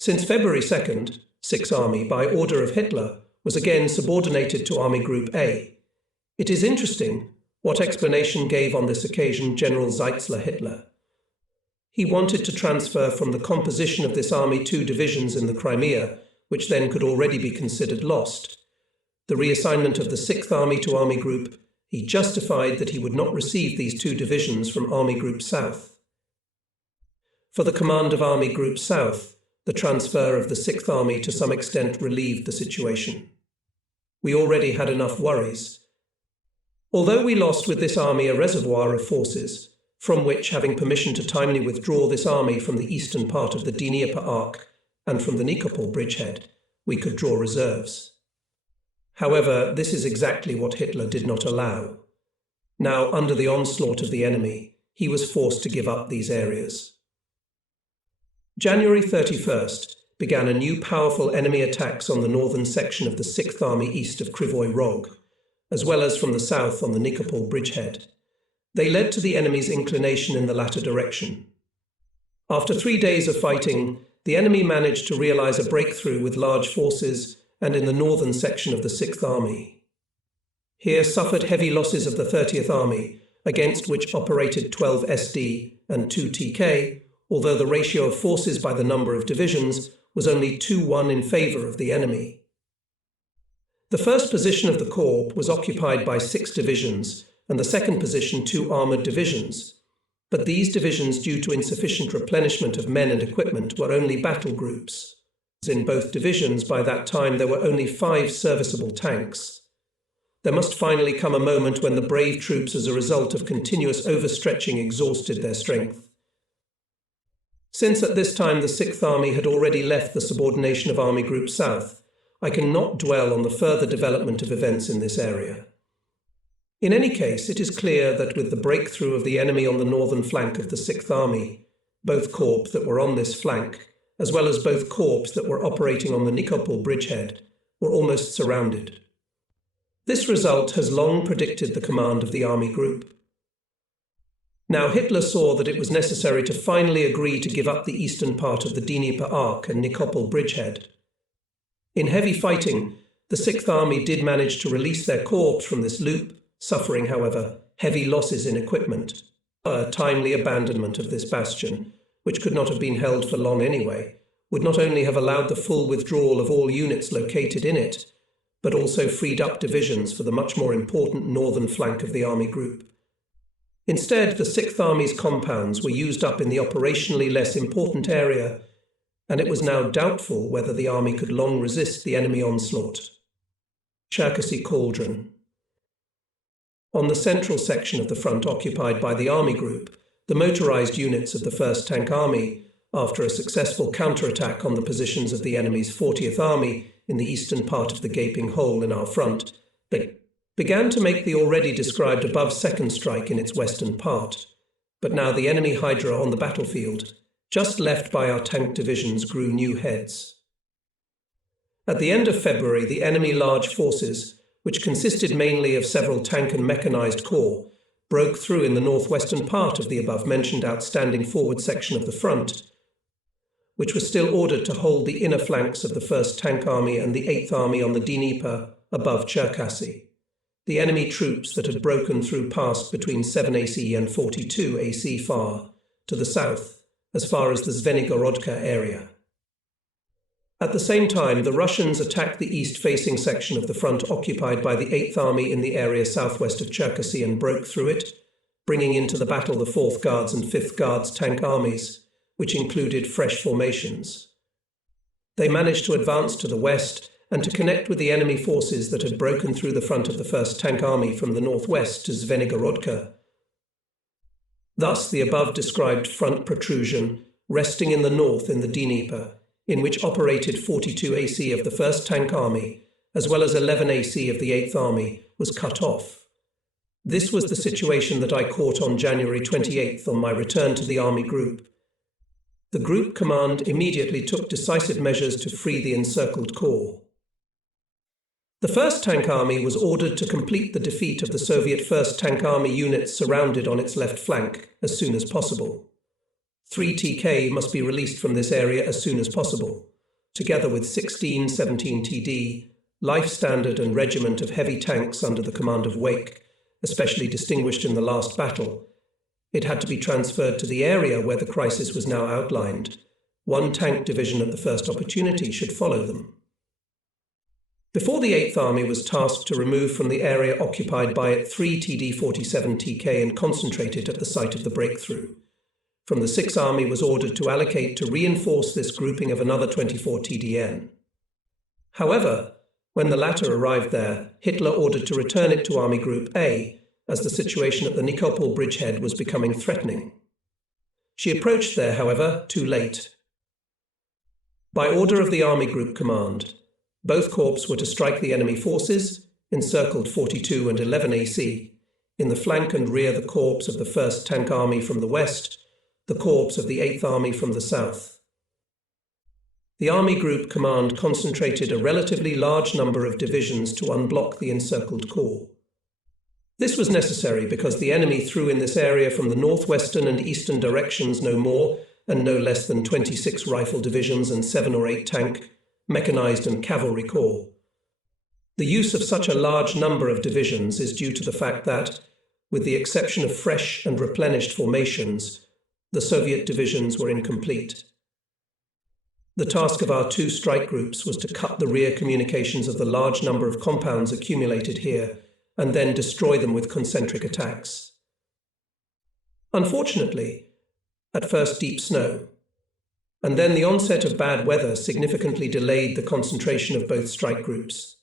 Since February 2nd, Sixth Army, by order of Hitler, was again subordinated to Army Group A. It is interesting what explanation gave on this occasion General Zeitzler Hitler. He wanted to transfer from the composition of this army 2 divisions in the Crimea, which then could already be considered lost. The reassignment of the Sixth Army to Army Group, he justified that he would not receive these 2 divisions from Army Group South. For the command of Army Group South, the transfer of the Sixth Army to some extent relieved the situation. We already had enough worries. Although we lost with this army a reservoir of forces, from which, having permission to timely withdraw this army from the eastern part of the Dnieper Arc and from the Nikopol bridgehead, we could draw reserves. However, this is exactly what Hitler did not allow. Now, under the onslaught of the enemy, he was forced to give up these areas. January 31st began a new powerful enemy attacks on the northern section of the Sixth Army east of Krivoy Rog, as well as from the south on the Nikopol bridgehead. They led to the enemy's inclination in the latter direction. After 3 days of fighting, the enemy managed to realize a breakthrough with large forces and in the northern section of the Sixth Army. Here suffered heavy losses of the 30th Army, against which operated 12 SD and 2 TK, although the ratio of forces by the number of divisions was only 2-1 in favor of the enemy. The first position of the corps was occupied by 6 divisions, and the second position 2 armoured divisions, but these divisions, due to insufficient replenishment of men and equipment, were only battle groups. In both divisions, by that time, there were only 5 serviceable tanks. There must finally come a moment when the brave troops, as a result of continuous overstretching, exhausted their strength. Since at this time the Sixth Army had already left the subordination of Army Group South, I cannot dwell on the further development of events in this area. In any case, it is clear that with the breakthrough of the enemy on the northern flank of the Sixth Army, both corps that were on this flank, as well as both corps that were operating on the Nikopol bridgehead, were almost surrounded. This result has long predicted the command of the Army Group. Now Hitler saw that it was necessary to finally agree to give up the eastern part of the Dnieper Arc and Nikopol bridgehead. In heavy fighting, the Sixth Army did manage to release their corps from this loop, suffering, however, heavy losses in equipment. A timely abandonment of this bastion, which could not have been held for long anyway, would not only have allowed the full withdrawal of all units located in it, but also freed up divisions for the much more important northern flank of the Army Group. Instead, the Sixth Army's compounds were used up in the operationally less important area, and it was now doubtful whether the army could long resist the enemy onslaught. Cherkasy Cauldron. On the central section of the front occupied by the Army Group, the motorized units of the 1st Tank Army, after a successful counterattack on the positions of the enemy's 40th Army in the eastern part of the gaping hole in our front, began to make the already described above second strike in its western part. But now the enemy Hydra on the battlefield, just left by our tank divisions, grew new heads. At the end of February, the enemy large forces, which consisted mainly of several tank and mechanized corps, broke through in the northwestern part of the above-mentioned outstanding forward section of the front, which was still ordered to hold the inner flanks of the 1st Tank Army and the 8th Army on the Dnieper above Cherkasy. The enemy troops that had broken through passed between 7 AC and 42 AC far to the south, as far as the Zvenigorodka area. At the same time, the Russians attacked the east-facing section of the front occupied by the 8th Army in the area southwest of Cherkasy and broke through it, bringing into the battle the 4th Guards and 5th Guards tank armies, which included fresh formations. They managed to advance to the west and to connect with the enemy forces that had broken through the front of the 1st Tank Army from the northwest to Zvenigorodka. Thus, the above-described front protrusion, resting in the north in the Dnieper, in which operated 42 AC of the 1st Tank Army, as well as 11 AC of the 8th Army, was cut off. This was the situation that I caught on January 28th on my return to the Army Group. The Group Command immediately took decisive measures to free the encircled corps. The 1st Tank Army was ordered to complete the defeat of the Soviet 1st Tank Army units surrounded on its left flank as soon as possible. 3 TK must be released from this area as soon as possible. together with 16 17 TD, Life Standard and Regiment of Heavy Tanks under the command of Wake, especially distinguished in the last battle. It had to be transferred to the area where the crisis was now outlined. One tank division at the first opportunity should follow them. Before the 8th Army was tasked to remove from the area occupied by it 3 TD-47 TK and concentrate it at the site of the breakthrough. From the 6th Army was ordered to allocate to reinforce this grouping of another 24 TDN. However, when the latter arrived there, Hitler ordered to return it to Army Group A, as the situation at the Nikopol bridgehead was becoming threatening. She approached there, however, too late. By order of the Army Group Command, both corps were to strike the enemy forces, encircled 42 and 11 AC, in the flank and rear the corps of the 1st Tank Army from the west, the corps of the 8th Army from the south. The Army Group Command concentrated a relatively large number of divisions to unblock the encircled corps. This was necessary because the enemy threw in this area from the northwestern and eastern directions no more and no less than 26 rifle divisions and 7 or 8 tank, mechanized and cavalry corps. The use of such a large number of divisions is due to the fact that, with the exception of fresh and replenished formations, the Soviet divisions were incomplete. The task of our 2 strike groups was to cut the rear communications of the large number of compounds accumulated here and then destroy them with concentric attacks. Unfortunately, at first deep snow, and then the onset of bad weather significantly delayed the concentration of both strike groups.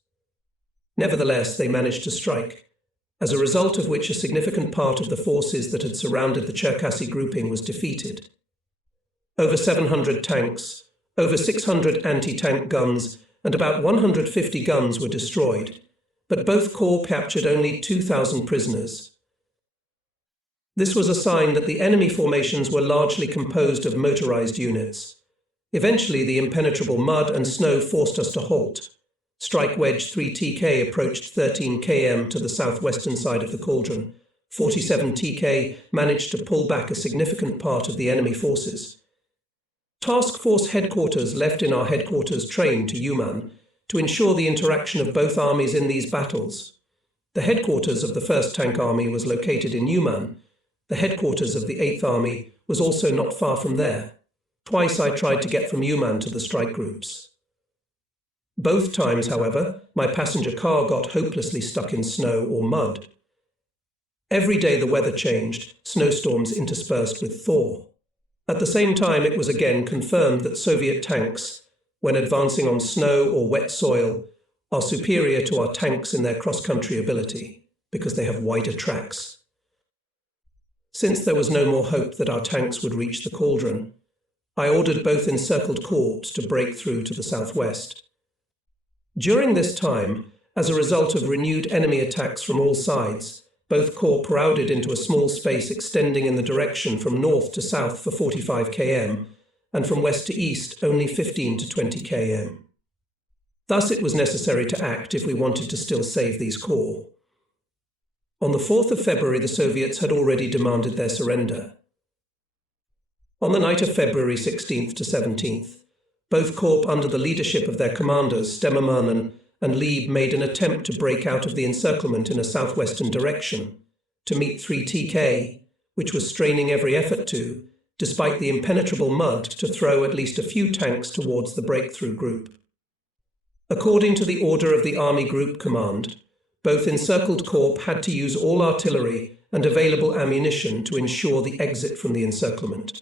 Nevertheless, they managed to strike, as a result of which a significant part of the forces that had surrounded the Cherkasy grouping was defeated. Over 700 tanks, over 600 anti-tank guns, and about 150 guns were destroyed, but both corps captured only 2,000 prisoners. This was a sign that the enemy formations were largely composed of motorized units. Eventually, the impenetrable mud and snow forced us to halt. Strike Wedge 3 TK approached 13 km to the southwestern side of the cauldron. 47 TK managed to pull back a significant part of the enemy forces. Task Force headquarters left in our headquarters train to Uman to ensure the interaction of both armies in these battles. The headquarters of the 1st Tank Army was located in Uman. The headquarters of the 8th Army was also not far from there. Twice I tried to get from Uman to the strike groups. Both times, however, my passenger car got hopelessly stuck in snow or mud. Every day the weather changed, snowstorms interspersed with thaw. At the same time, it was again confirmed that Soviet tanks, when advancing on snow or wet soil, are superior to our tanks in their cross-country ability, because they have wider tracks. Since there was no more hope that our tanks would reach the cauldron, I ordered both encircled corps to break through to the southwest. During this time, as a result of renewed enemy attacks from all sides, both corps crowded into a small space extending in the direction from north to south for 45 km, and from west to east only 15 to 20 km. Thus it was necessary to act if we wanted to still save these corps. On the 4th of February, the Soviets had already demanded their surrender. On the night of February 16th to 17th, both corps under the leadership of their commanders, Stemmermannen and Lieb, made an attempt to break out of the encirclement in a southwestern direction, to meet 3 TK, which was straining every effort to, despite the impenetrable mud, to throw at least a few tanks towards the breakthrough group. According to the order of the Army Group Command, both encircled corps had to use all artillery and available ammunition to ensure the exit from the encirclement.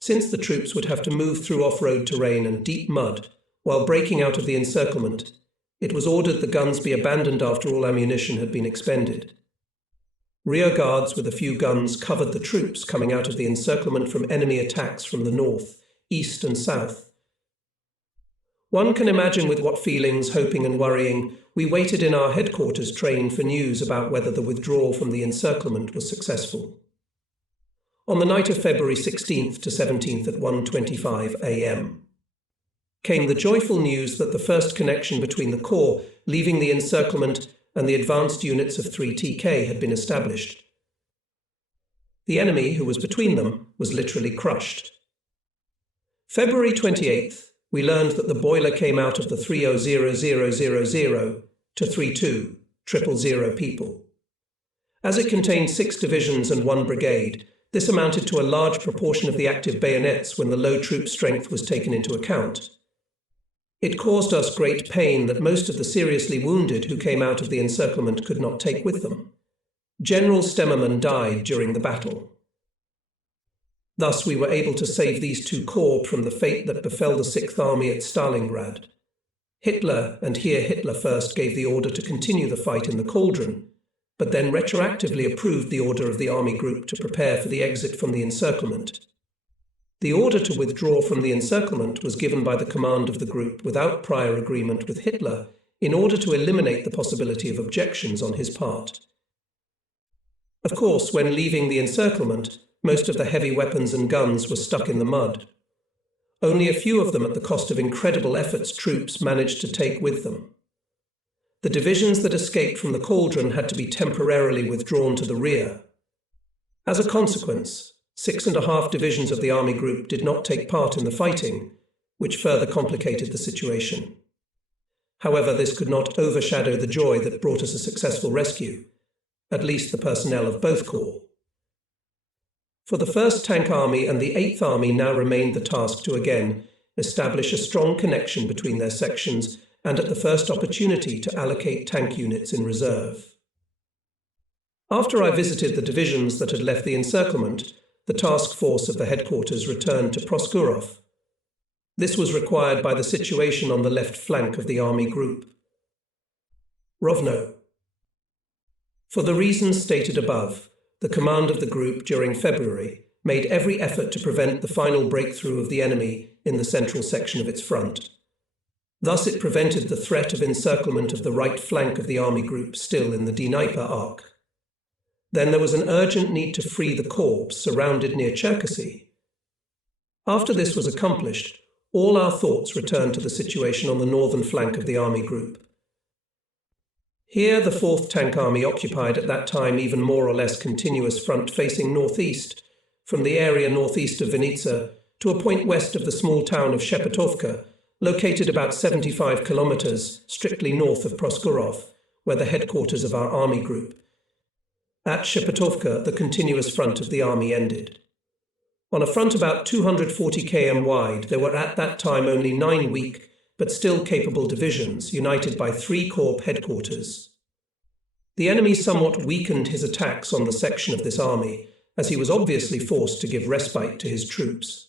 Since the troops would have to move through off-road terrain and deep mud while breaking out of the encirclement, it was ordered the guns be abandoned after all ammunition had been expended. Rear guards with a few guns covered the troops coming out of the encirclement from enemy attacks from the north, east and south. One can imagine with what feelings, hoping and worrying, we waited in our headquarters train for news about whether the withdrawal from the encirclement was successful. On the night of February 16th to 17th at 1:25 a.m. came the joyful news that the first connection between the corps leaving the encirclement and the advanced units of 3 TK had been established. The enemy, who was between them, was literally crushed. February 28th, we learned that the boiler came out of the 300000 to 32,000 people. As it contained 6 divisions and 1 brigade, this amounted to a large proportion of the active bayonets when the low troop strength was taken into account. It caused us great pain that most of the seriously wounded who came out of the encirclement could not take with them. General Stemmermann died during the battle. Thus we were able to save these 2 corps from the fate that befell the 6th Army at Stalingrad. Hitler, and here Hitler first, gave the order to continue the fight in the cauldron, but then retroactively approved the order of the army group to prepare for the exit from the encirclement. The order to withdraw from the encirclement was given by the command of the group without prior agreement with Hitler in order to eliminate the possibility of objections on his part. Of course, when leaving the encirclement, most of the heavy weapons and guns were stuck in the mud. Only a few of them, at the cost of incredible efforts, troops managed to take with them. The divisions that escaped from the cauldron had to be temporarily withdrawn to the rear. As a consequence, 6.5 divisions of the army group did not take part in the fighting, which further complicated the situation. However, this could not overshadow the joy that brought us a successful rescue, at least the personnel of both corps. For the 1st Tank Army and the 8th Army now remained the task to again establish a strong connection between their sections and at the first opportunity to allocate tank units in reserve. After I visited the divisions that had left the encirclement, the task force of the headquarters returned to Proskурov. This was required by the situation on the left flank of the army group. Rovno. For the reasons stated above, the command of the group during February made every effort to prevent the final breakthrough of the enemy in the central section of its front. Thus it prevented the threat of encirclement of the right flank of the army group still in the Dnieper arc. Then there was an urgent need to free the corps surrounded near Cherkasy. After this was accomplished, all our thoughts returned to the situation on the northern flank of the army group. Here the 4th Tank Army occupied at that time even more or less continuous front facing northeast, from the area northeast of Vinnitsa to a point west of the small town of Shepetovka, located about 75 kilometers strictly north of Proskурov, where the headquarters of our army group. At Shepetovka, the continuous front of the army ended. On a front about 240 km wide, there were at that time only 9 weak, but still capable divisions, united by 3 corps headquarters. The enemy somewhat weakened his attacks on the section of this army, as he was obviously forced to give respite to his troops.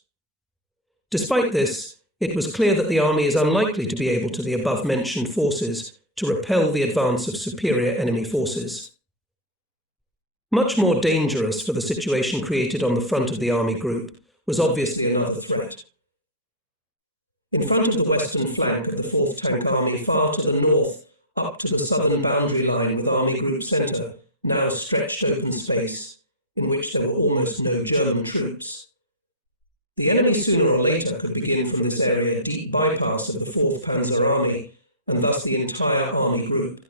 Despite this, it was clear that the army is unlikely to be able to the above-mentioned forces to repel the advance of superior enemy forces. Much more dangerous for the situation created on the front of the army group was obviously another threat. In front of the western flank of the 4th Tank Army, far to the north, up to the southern boundary line with Army Group Centre, now stretched open space, in which there were almost no German troops. The enemy sooner or later could begin from this area a deep bypass of the 4th Panzer Army, and thus the entire army group.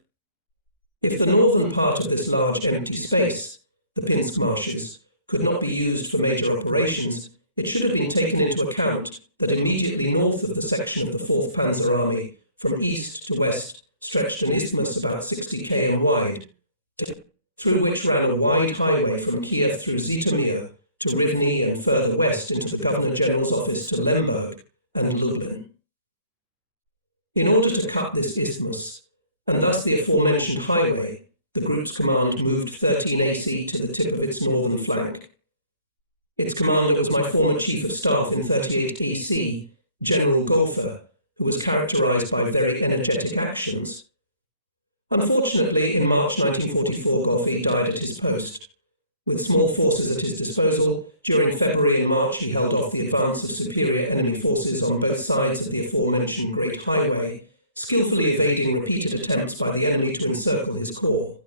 If the northern part of this large empty space, the Pinsk marshes, could not be used for major operations, it should have been taken into account that immediately north of the section of the 4th Panzer Army, from east to west, stretched an isthmus about 60 km wide, through which ran a wide highway from Kiev through Zhytomyr to Rivne and further west into the Governor-General's office to Lemberg and Lublin. In order to cut this isthmus, and thus the aforementioned highway, the group's command moved 13 AC to the tip of its northern flank. Its commander was my former Chief of Staff in 38 AC, General Golfer, who was characterized by very energetic actions. Unfortunately, in March 1944, Golfer died at his post. With small forces at his disposal, during February and March he held off the advance of superior enemy forces on both sides of the aforementioned Great Highway, skillfully evading repeated attempts by the enemy to encircle his corps.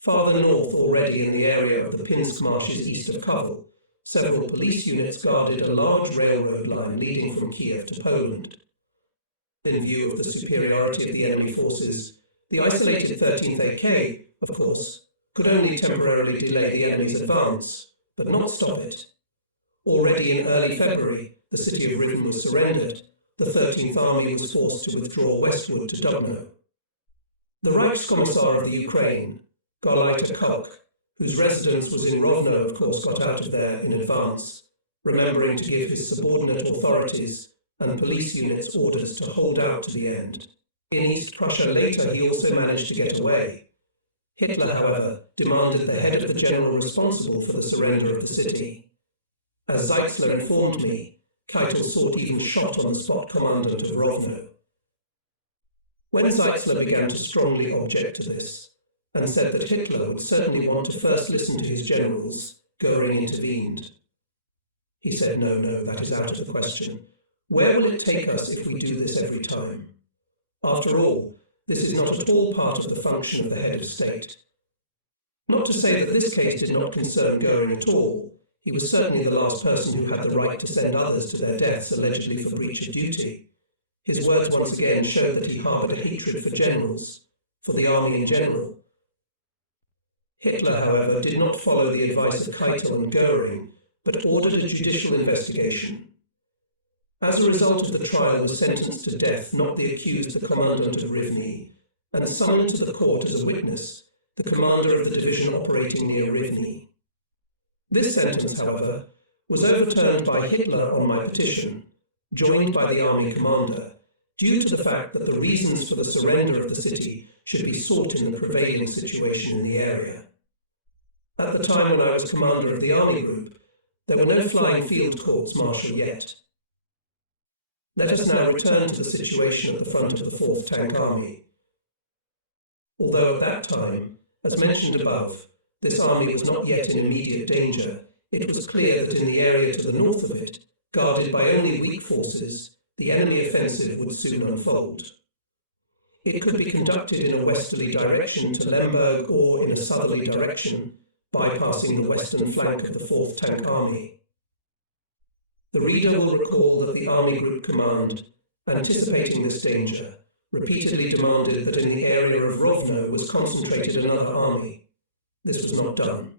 Farther north, already in the area of the Pinsk marshes east of Kovel, several police units guarded a large railroad line leading from Kiev to Poland. In view of the superiority of the enemy forces, the isolated 13th AK, of course, could only temporarily delay the enemy's advance, but not stop it. Already in early February, the city of Rivne was surrendered, the 13th Army was forced to withdraw westward to Dubno. The Reichskommissar of the Ukraine, Gauleiter Koch, whose residence was in Rovno, of course, got out of there in advance, remembering to give his subordinate authorities and police units orders to hold out to the end. In East Prussia later, he also managed to get away. Hitler, however, demanded the head of the general responsible for the surrender of the city. As Zeitzler informed me, Keitel sought even shot on the spot commandant of Rovno. When Zeitzler began to strongly object to this, and said that Hitler would certainly want to first listen to his generals, Goering intervened. He said, no, that is out of the question. Where will it take us if we do this every time? After all, this is not at all part of the function of the head of state. Not to say that this case did not concern Goering at all. He was certainly the last person who had the right to send others to their deaths allegedly for breach of duty. His words once again show that he harboured hatred for generals, for the army in general. Hitler, however, did not follow the advice of Keitel and Goering, but ordered a judicial investigation. As a result of the trial was sentenced to death not the accused, the commandant of Rivne, and summoned to the court as a witness, the commander of the division operating near Rivne. This sentence, however, was overturned by Hitler on my petition, joined by the army commander, due to the fact that the reasons for the surrender of the city should be sought in the prevailing situation in the area. At the time when I was commander of the army group, there were no flying field courts martial yet. Let us now return to the situation at the front of the 4th Tank Army. Although at that time, as mentioned above, this army was not yet in immediate danger, it was clear that in the area to the north of it, guarded by only weak forces, the enemy offensive would soon unfold. It could be conducted in a westerly direction to Lemberg or in a southerly direction, bypassing the western flank of the 4th Tank Army. The reader will recall that the Army Group Command, anticipating this danger, repeatedly demanded that in the area of Rovno was concentrated another army. This was not done.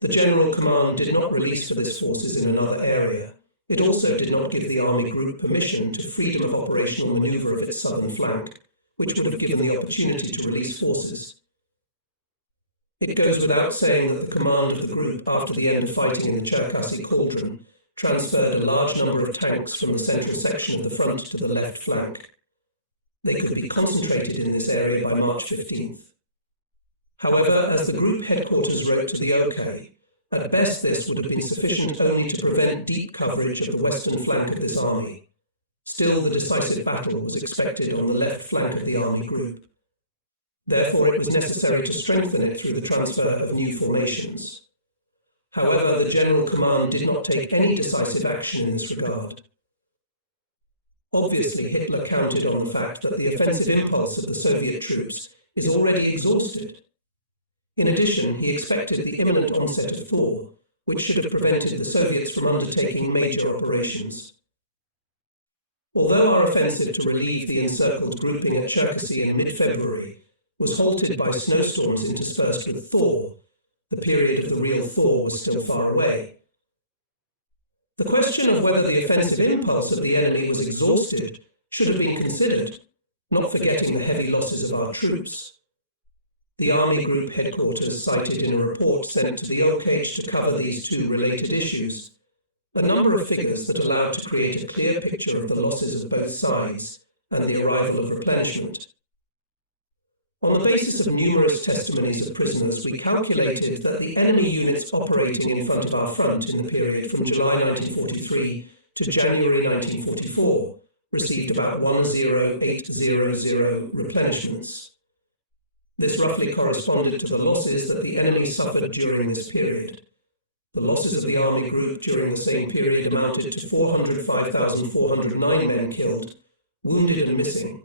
The General Command did not release for this forces in another area. It also did not give the Army Group permission to freedom of operational manoeuvre of its southern flank, which would have given the opportunity to release forces. It goes without saying that the command of the group, after the end fighting in Cherkasy Cauldron, transferred a large number of tanks from the central section of the front to the left flank. They could be concentrated in this area by March 15th. However, as the group headquarters wrote to the OK, at best this would have been sufficient only to prevent deep coverage of the western flank of this army. Still, the decisive battle was expected on the left flank of the army group. Therefore, it was necessary to strengthen it through the transfer of new formations. However, the General Command did not take any decisive action in this regard. Obviously, Hitler counted on the fact that the offensive impulse of the Soviet troops is already exhausted. In addition, he expected the imminent onset of thaw, which should have prevented the Soviets from undertaking major operations. Although our offensive to relieve the encircled grouping at Cherkasy in mid-February was halted by snowstorms interspersed with thaw, the period of the real thaw was still far away. The question of whether the offensive impulse of the enemy was exhausted should have been considered, not forgetting the heavy losses of our troops. The Army Group headquarters cited in a report sent to the OKH to cover these two related issues a number of figures that allowed to create a clear picture of the losses of both sides and the arrival of replenishment. On the basis of numerous testimonies of prisoners, we calculated that the enemy units operating in front of our front in the period from July 1943 to January 1944 received about 10800 replenishments. This roughly corresponded to the losses that the enemy suffered during this period. The losses of the Army Group during the same period amounted to 405,409 men killed, wounded and missing.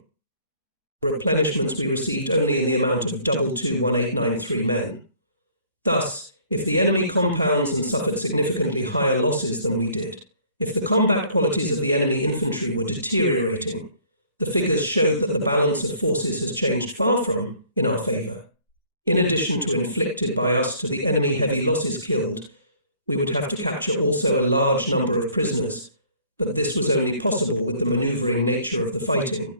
Replenishments we received only in the amount of WW2 men. Thus, if the enemy compounds and suffered significantly higher losses than we did, if the combat qualities of the enemy infantry were deteriorating, the figures show that the balance of forces has changed far from in our favour. In addition to inflicted by us to the enemy heavy losses killed, we would have to capture also a large number of prisoners, but this was only possible with the manoeuvring nature of the fighting.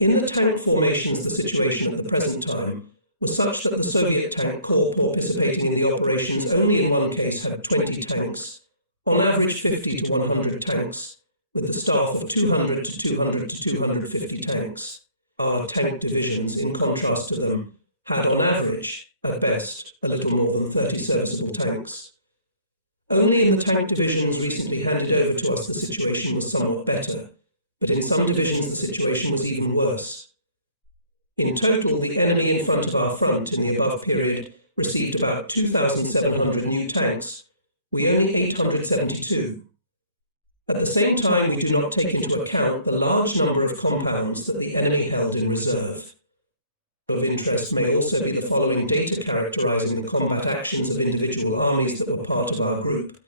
In the tank formations, the situation at the present time was such that the Soviet tank corps participating in the operations only in one case had 20 tanks, on average 50 to 100 tanks, with a staff of 200 to 200 to 250 tanks. Our tank divisions, in contrast to them, had on average, at best, a little more than 30 serviceable tanks. Only in the tank divisions recently handed over to us the situation was somewhat better, but in some divisions the situation was even worse. In total, the enemy in front of our front in the above period received about 2,700 new tanks, we only 872. At the same time, we do not take into account the large number of compounds that the enemy held in reserve. Of interest may also be the following data characterizing the combat actions of individual armies that were part of our group.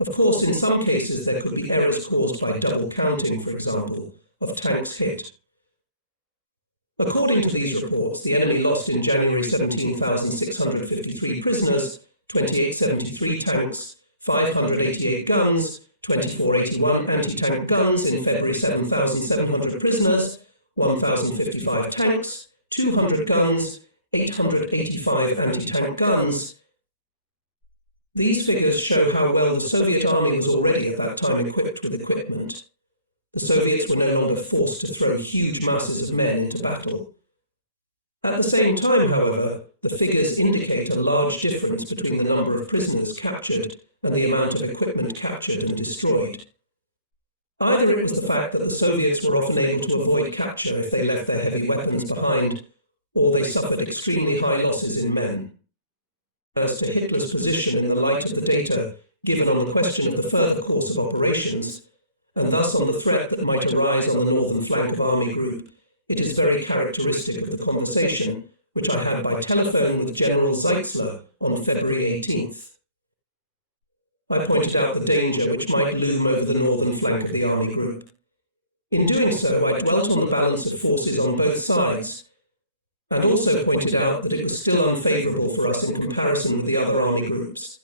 Of course, in some cases there could be errors caused by double counting, for example, of tanks hit. According to these reports, the enemy lost in January 17,653 prisoners, 2873 tanks, 588 guns, 2481 anti-tank guns, in February 7,700 prisoners, 1,055 tanks, 200 guns, 885 anti-tank guns. These figures show how well the Soviet army was already at that time equipped with equipment. The Soviets were no longer forced to throw huge masses of men into battle. At the same time, however, the figures indicate a large difference between the number of prisoners captured and the amount of equipment captured and destroyed. Either it was the fact that the Soviets were often able to avoid capture if they left their heavy weapons behind, or they suffered extremely high losses in men. As to Hitler's position in the light of the data given on the question of the further course of operations, and thus on the threat that might arise on the northern flank of Army Group, it is very characteristic of the conversation which I had by telephone with General Zeitzler on February 18th. I pointed out the danger which might loom over the northern flank of the Army Group. In doing so, I dwelt on the balance of forces on both sides, and also pointed out that it was still unfavourable for us in comparison with the other army groups.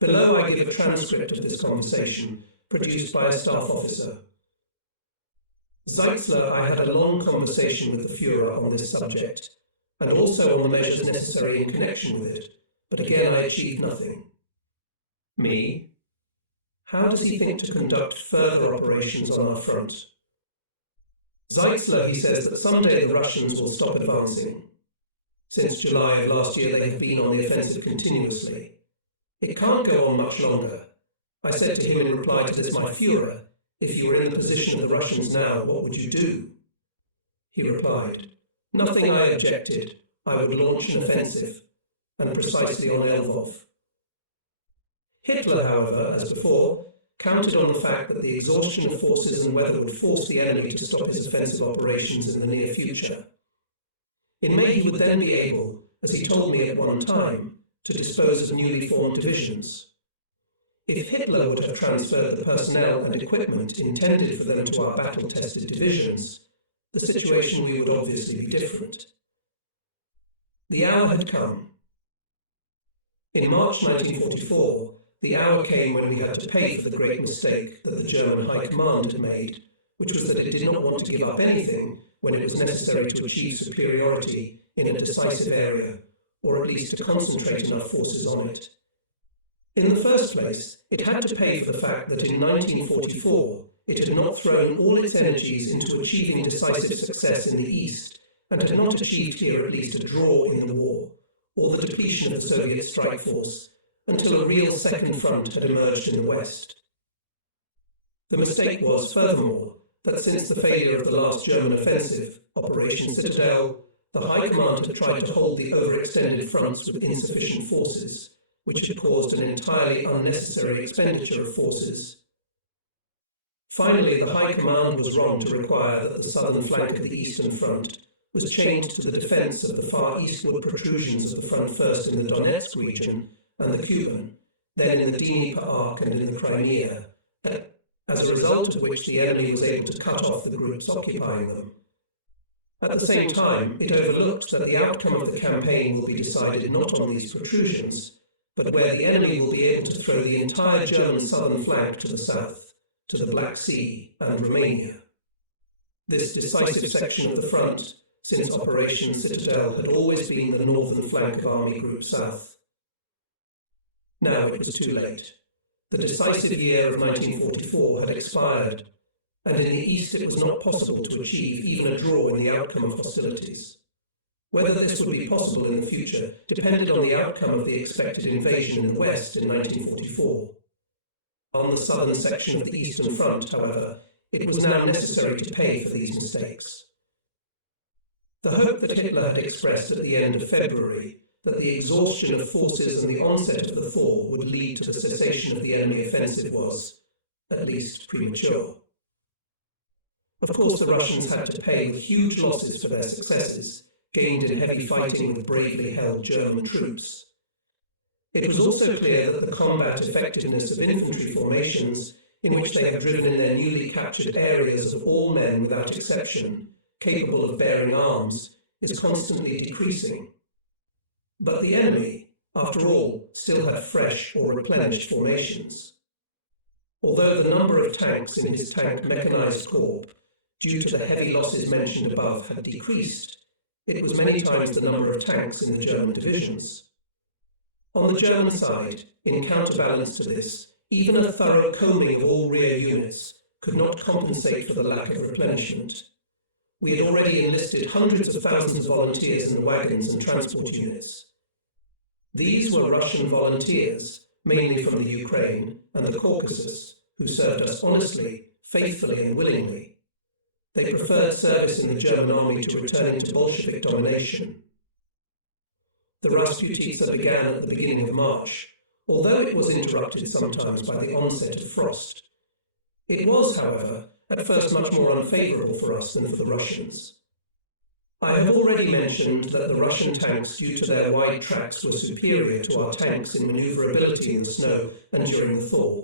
Below I give a transcript of this conversation, produced by a staff officer. Zeitzler, I had a long conversation with the Führer on this subject, and also on the measures necessary in connection with it, but again I achieved nothing. Me? How does he think to conduct further operations on our front? Zeitzler, he says that someday the Russians will stop advancing. Since July of last year they have been on the offensive continuously. It can't go on much longer. I said to him in reply to this, my Führer, if you were in the position of the Russians now, what would you do? He replied, nothing. I objected. I would launch an offensive, and precisely on Lvov. Hitler, however, as before, counted on the fact that the exhaustion of forces and weather would force the enemy to stop his offensive operations in the near future. In May he would then be able, as he told me at one time, to dispose of newly formed divisions. If Hitler would have transferred the personnel and equipment intended for them to our battle-tested divisions, the situation would obviously be different. The hour had come. In March 1944, the hour came when we had to pay for the great mistake that the German High Command had made, which was that it did not want to give up anything when it was necessary to achieve superiority in a decisive area, or at least to concentrate enough forces on it. In the first place, it had to pay for the fact that in 1944 it had not thrown all its energies into achieving decisive success in the East, and had not achieved here at least a draw in the war, or the depletion of the Soviet strike force, until a real second front had emerged in the West. The mistake was, furthermore, that since the failure of the last German offensive, Operation Citadel, the High Command had tried to hold the overextended fronts with insufficient forces, which had caused an entirely unnecessary expenditure of forces. Finally, the High Command was wrong to require that the southern flank of the Eastern Front was chained to the defence of the far eastward protrusions of the front first in the Donetsk region and the Kuban, then in the Dnieper Arc and in the Crimea, as a result of which the enemy was able to cut off the groups occupying them. At the same time, it overlooked that the outcome of the campaign will be decided not on these protrusions, but where the enemy will be able to throw the entire German southern flank to the south, to the Black Sea and Romania. This decisive section of the front, since Operation Citadel, had always been the northern flank of Army Group South. Now it was too late. The decisive year of 1944 had expired, and in the east it was not possible to achieve even a draw in the outcome of hostilities. Whether this would be possible in the future depended on the outcome of the expected invasion in the west in 1944. On the southern section of the Eastern Front, however, it was now necessary to pay for these mistakes. The hope that Hitler had expressed at the end of February that the exhaustion of forces and the onset of the thaw would lead to the cessation of the enemy offensive was, at least, premature. Of course, the Russians had to pay with huge losses for their successes, gained in heavy fighting with bravely held German troops. It was also clear that the combat effectiveness of infantry formations, in which they have driven in their newly captured areas of all men without exception, capable of bearing arms, is constantly decreasing. But the enemy, after all, still had fresh or replenished formations. Although the number of tanks in his tank mechanized corps, due to the heavy losses mentioned above, had decreased, it was many times the number of tanks in the German divisions. On the German side, in counterbalance to this, even a thorough combing of all rear units could not compensate for the lack of replenishment. We had already enlisted hundreds of thousands of volunteers in the wagons and transport units. These were Russian volunteers, mainly from the Ukraine and the Caucasus, who served us honestly, faithfully and willingly. They preferred service in the German army to returning to Bolshevik domination. The Rasputitsa began at the beginning of March, although it was interrupted sometimes by the onset of frost. It was, however, at first much more unfavourable for us than for the Russians. I have already mentioned that the Russian tanks, due to their wide tracks, were superior to our tanks in manoeuvrability in the snow and during the thaw.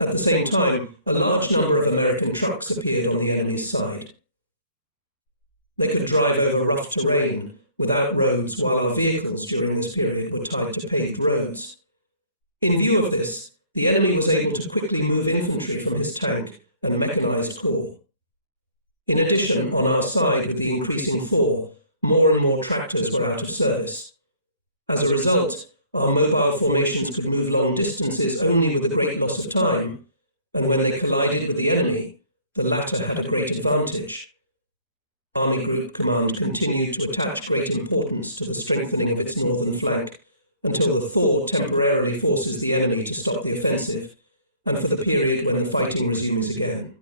At the same time, a large number of American trucks appeared on the enemy's side. They could drive over rough terrain, without roads, while our vehicles during this period were tied to paved roads. In view of this, the enemy was able to quickly move infantry from his tank and a mechanized corps. In addition, on our side, with the increasing thaw, more and more tractors were out of service. As a result, our mobile formations could move long distances only with a great loss of time, and when they collided with the enemy, the latter had a great advantage. Army Group Command continued to attach great importance to the strengthening of its northern flank until the thaw temporarily forces the enemy to stop the offensive, and for the period when the fighting resumes again.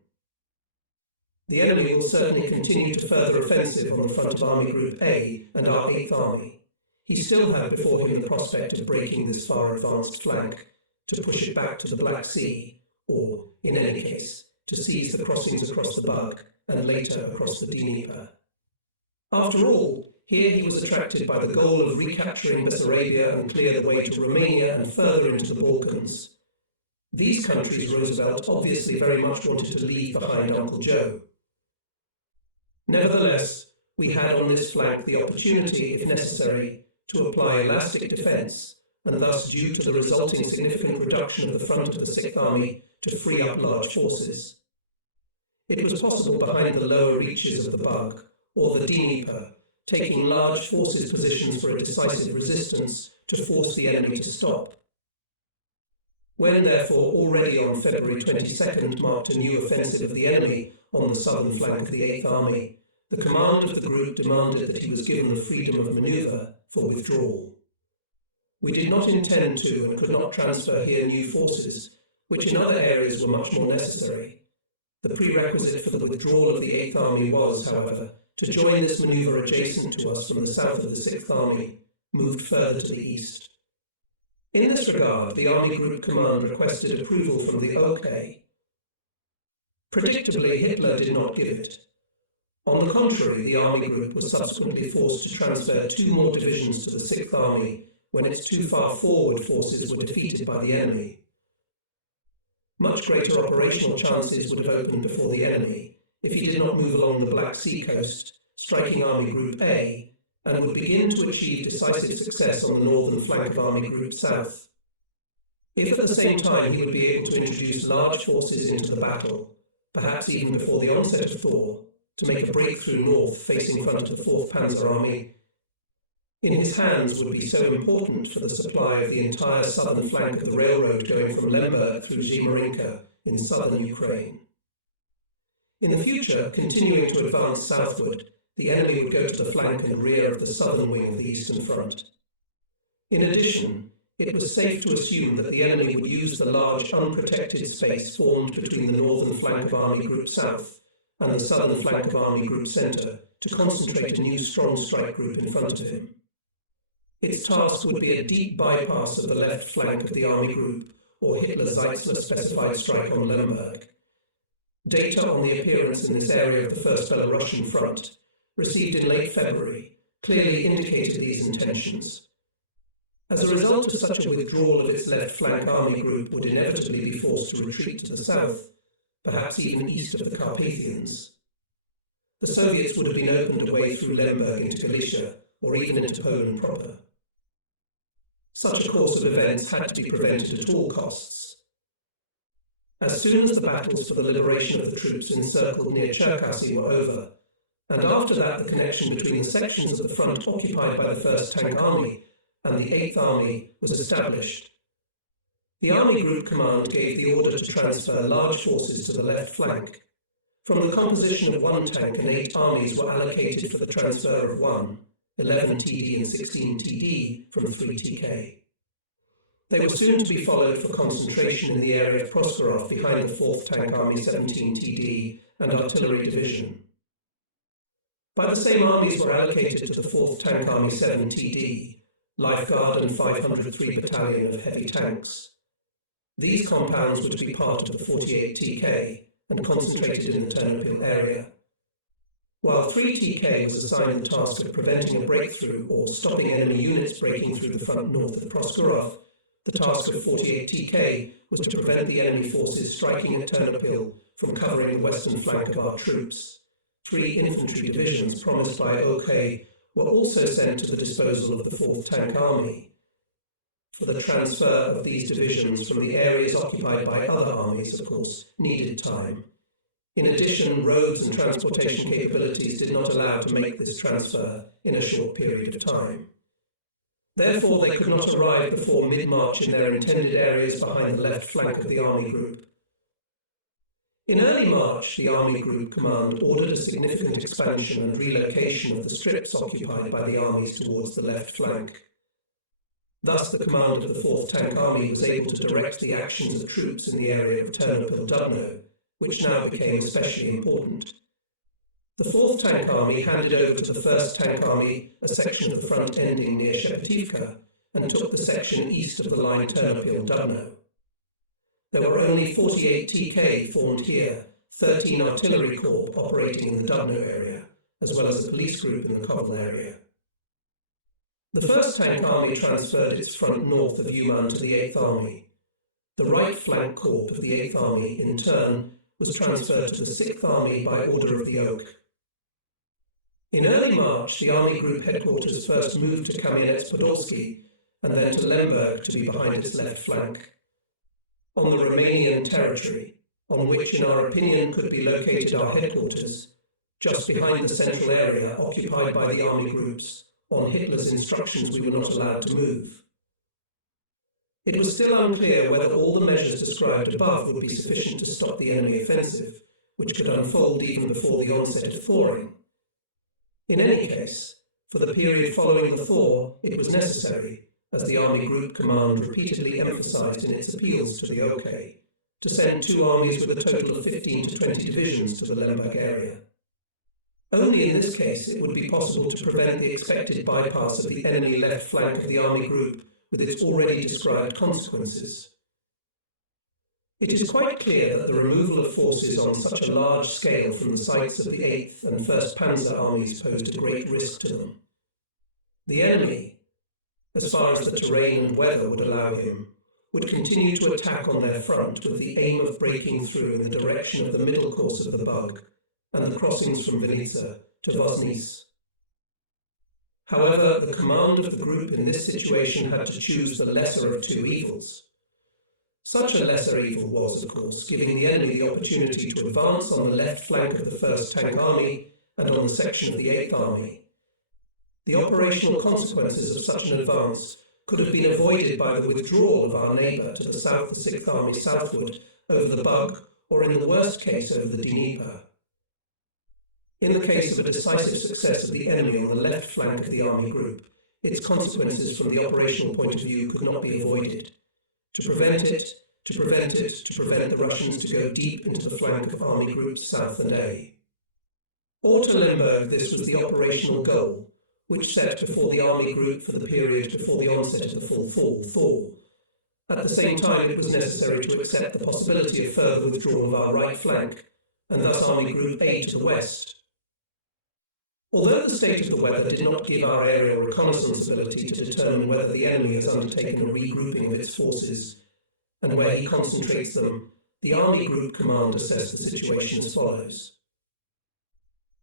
The enemy will certainly continue to further offensive on the front of Army Group A and our 8th Army. He still had before him the prospect of breaking this far advanced flank, to push it back to the Black Sea, or, in any case, to seize the crossings across the Bug, and later across the Dnieper. After all, here he was attracted by the goal of recapturing Bessarabia and clear the way to Romania and further into the Balkans. These countries Roosevelt obviously very much wanted to leave behind Uncle Joe. Nevertheless, we had on this flank the opportunity, if necessary, to apply elastic defence, and thus, due to the resulting significant reduction of the front of the 6th Army, to free up large forces. It was possible behind the lower reaches of the Bug, or the Dnieper, taking large forces positions for a decisive resistance to force the enemy to stop. When, therefore, already on February 22nd marked a new offensive of the enemy on the southern flank of the 8th Army, the command of the group demanded that he was given the freedom of manoeuvre for withdrawal. We did not intend to and could not transfer here new forces, which in other areas were much more necessary. The prerequisite for the withdrawal of the 8th Army was, however, to join this manoeuvre adjacent to us from the south of the 6th Army, moved further to the east. In this regard, the Army Group Command requested approval from the OK. Predictably, Hitler did not give it. On the contrary, the Army Group was subsequently forced to transfer 2 more divisions to the 6th Army when its too far forward forces were defeated by the enemy. Much greater operational chances would have opened before the enemy if he did not move along the Black Sea coast, striking Army Group A, and would begin to achieve decisive success on the northern flank of Army Group South. If at the same time he would be able to introduce large forces into the battle, perhaps even before the onset of thaw, to make a breakthrough north facing front of the 4th Panzer Army, in his hands would be so important for the supply of the entire southern flank of the railroad going from Lemberg through Zhytomyr in southern Ukraine. In the future, continuing to advance southward, the enemy would go to the flank and rear of the southern wing of the Eastern Front. In addition, it was safe to assume that the enemy would use the large unprotected space formed between the northern flank of Army Group South and the southern flank of Army Group Centre to concentrate a new strong strike group in front of him. Its task would be a deep bypass of the left flank of the Army Group, or Hitler-Zeitzler-specified strike on Lemberg. Data on the appearance in this area of the First Belarusian Front, received in late February, clearly indicated these intentions. As a result of such a withdrawal of its left flank, Army Group would inevitably be forced to retreat to the south, perhaps even east of the Carpathians. The Soviets would have been opened a way through Lemberg into Galicia, or even into Poland proper. Such a course of events had to be prevented at all costs. As soon as the battles for the liberation of the troops encircled near Cherkasy were over, and after that the connection between the sections of the front occupied by the 1st Tank Army and the 8th Army was established, the Army Group Command gave the order to transfer large forces to the left flank. From the composition of 1 tank and 8 armies were allocated for the transfer of 1, 11 TD and 16 TD from 3 TK. They were soon to be followed for concentration in the area of Proskorov behind the 4th Tank Army 17 TD and Artillery Division. By the same armies were allocated to the 4th Tank Army 7 TD, Life Guard and 503 Battalion of Heavy Tanks. These compounds were to be part of the 48 TK and concentrated in the Ternopil area, while 3 TK was assigned the task of preventing a breakthrough or stopping enemy units breaking through the front north of Proskorov. The task of 48 TK was to prevent the enemy forces striking at Ternopil from covering the western flank of our troops. 3 infantry divisions promised by OK were also sent to the disposal of the 4th Tank Army. For the transfer of these divisions from the areas occupied by other armies, of course, needed time. In addition, roads and transportation capabilities did not allow to make this transfer in a short period of time. Therefore, they could not arrive before mid-March in their intended areas behind the left flank of the Army Group. In early March, the Army Group Command ordered a significant expansion and relocation of the strips occupied by the armies towards the left flank. Thus, the command of the 4th Tank Army was able to direct the actions of troops in the area of Ternopil-Dubno, which now became especially important. The 4th Tank Army handed over to the 1st Tank Army a section of the front ending near Shepetivka and took the section east of the line Ternopil-Dubno. There were only 48 TK formed here, 13 artillery corps operating in the Dubno area, as well as a police group in the Kovel area. The 1st Tank Army transferred its front north of Uman to the 8th Army. The right flank corps of the 8th Army, in turn, was transferred to the 6th Army by order of the Oak. In early March, the Army Group headquarters first moved to Kamenets-Podolsky and then to Lemberg to be behind its left flank. On the Romanian territory, on which in our opinion could be located our headquarters, just behind the central area occupied by the army groups, on Hitler's instructions we were not allowed to move. It was still unclear whether all the measures described above would be sufficient to stop the enemy offensive, which could unfold even before the onset of thawing. In any case, for the period following the thaw, it was necessary, as the Army Group Command repeatedly emphasized in its appeals to the OK, to send 2 armies with a total of 15 to 20 divisions to the Lemberg area. Only in this case it would be possible to prevent the expected bypass of the enemy left flank of the Army Group with its already described consequences. It is quite clear that the removal of forces on such a large scale from the sites of the 8th and 1st Panzer armies posed a great risk to them. The enemy, as far as the terrain and weather would allow him, would continue to attack on their front with the aim of breaking through in the direction of the middle course of the Bug and the crossings from Vinica to Voznice. However, the commander of the group in this situation had to choose the lesser of two evils. Such a lesser evil was, of course, giving the enemy the opportunity to advance on the left flank of the 1st Tank Army and on the section of the 8th Army. The operational consequences of such an advance could have been avoided by the withdrawal of our neighbour to the south, the 6th Army southward, over the Bug, or in the worst case, over the Dnieper. In the case of a decisive success of the enemy on the left flank of the army group, its consequences from the operational point of view could not be avoided. To prevent the Russians to go deep into the flank of army groups South and A. Or to Lemberg, this was the operational goal, which set before the army group for the period before the onset of the full thaw. At the same time, it was necessary to accept the possibility of further withdrawal of our right flank, and thus Army Group A to the west. Although the state of the weather did not give our aerial reconnaissance ability to determine whether the enemy has undertaken a regrouping of its forces, and where he concentrates them, the Army Group Command assessed the situation as follows.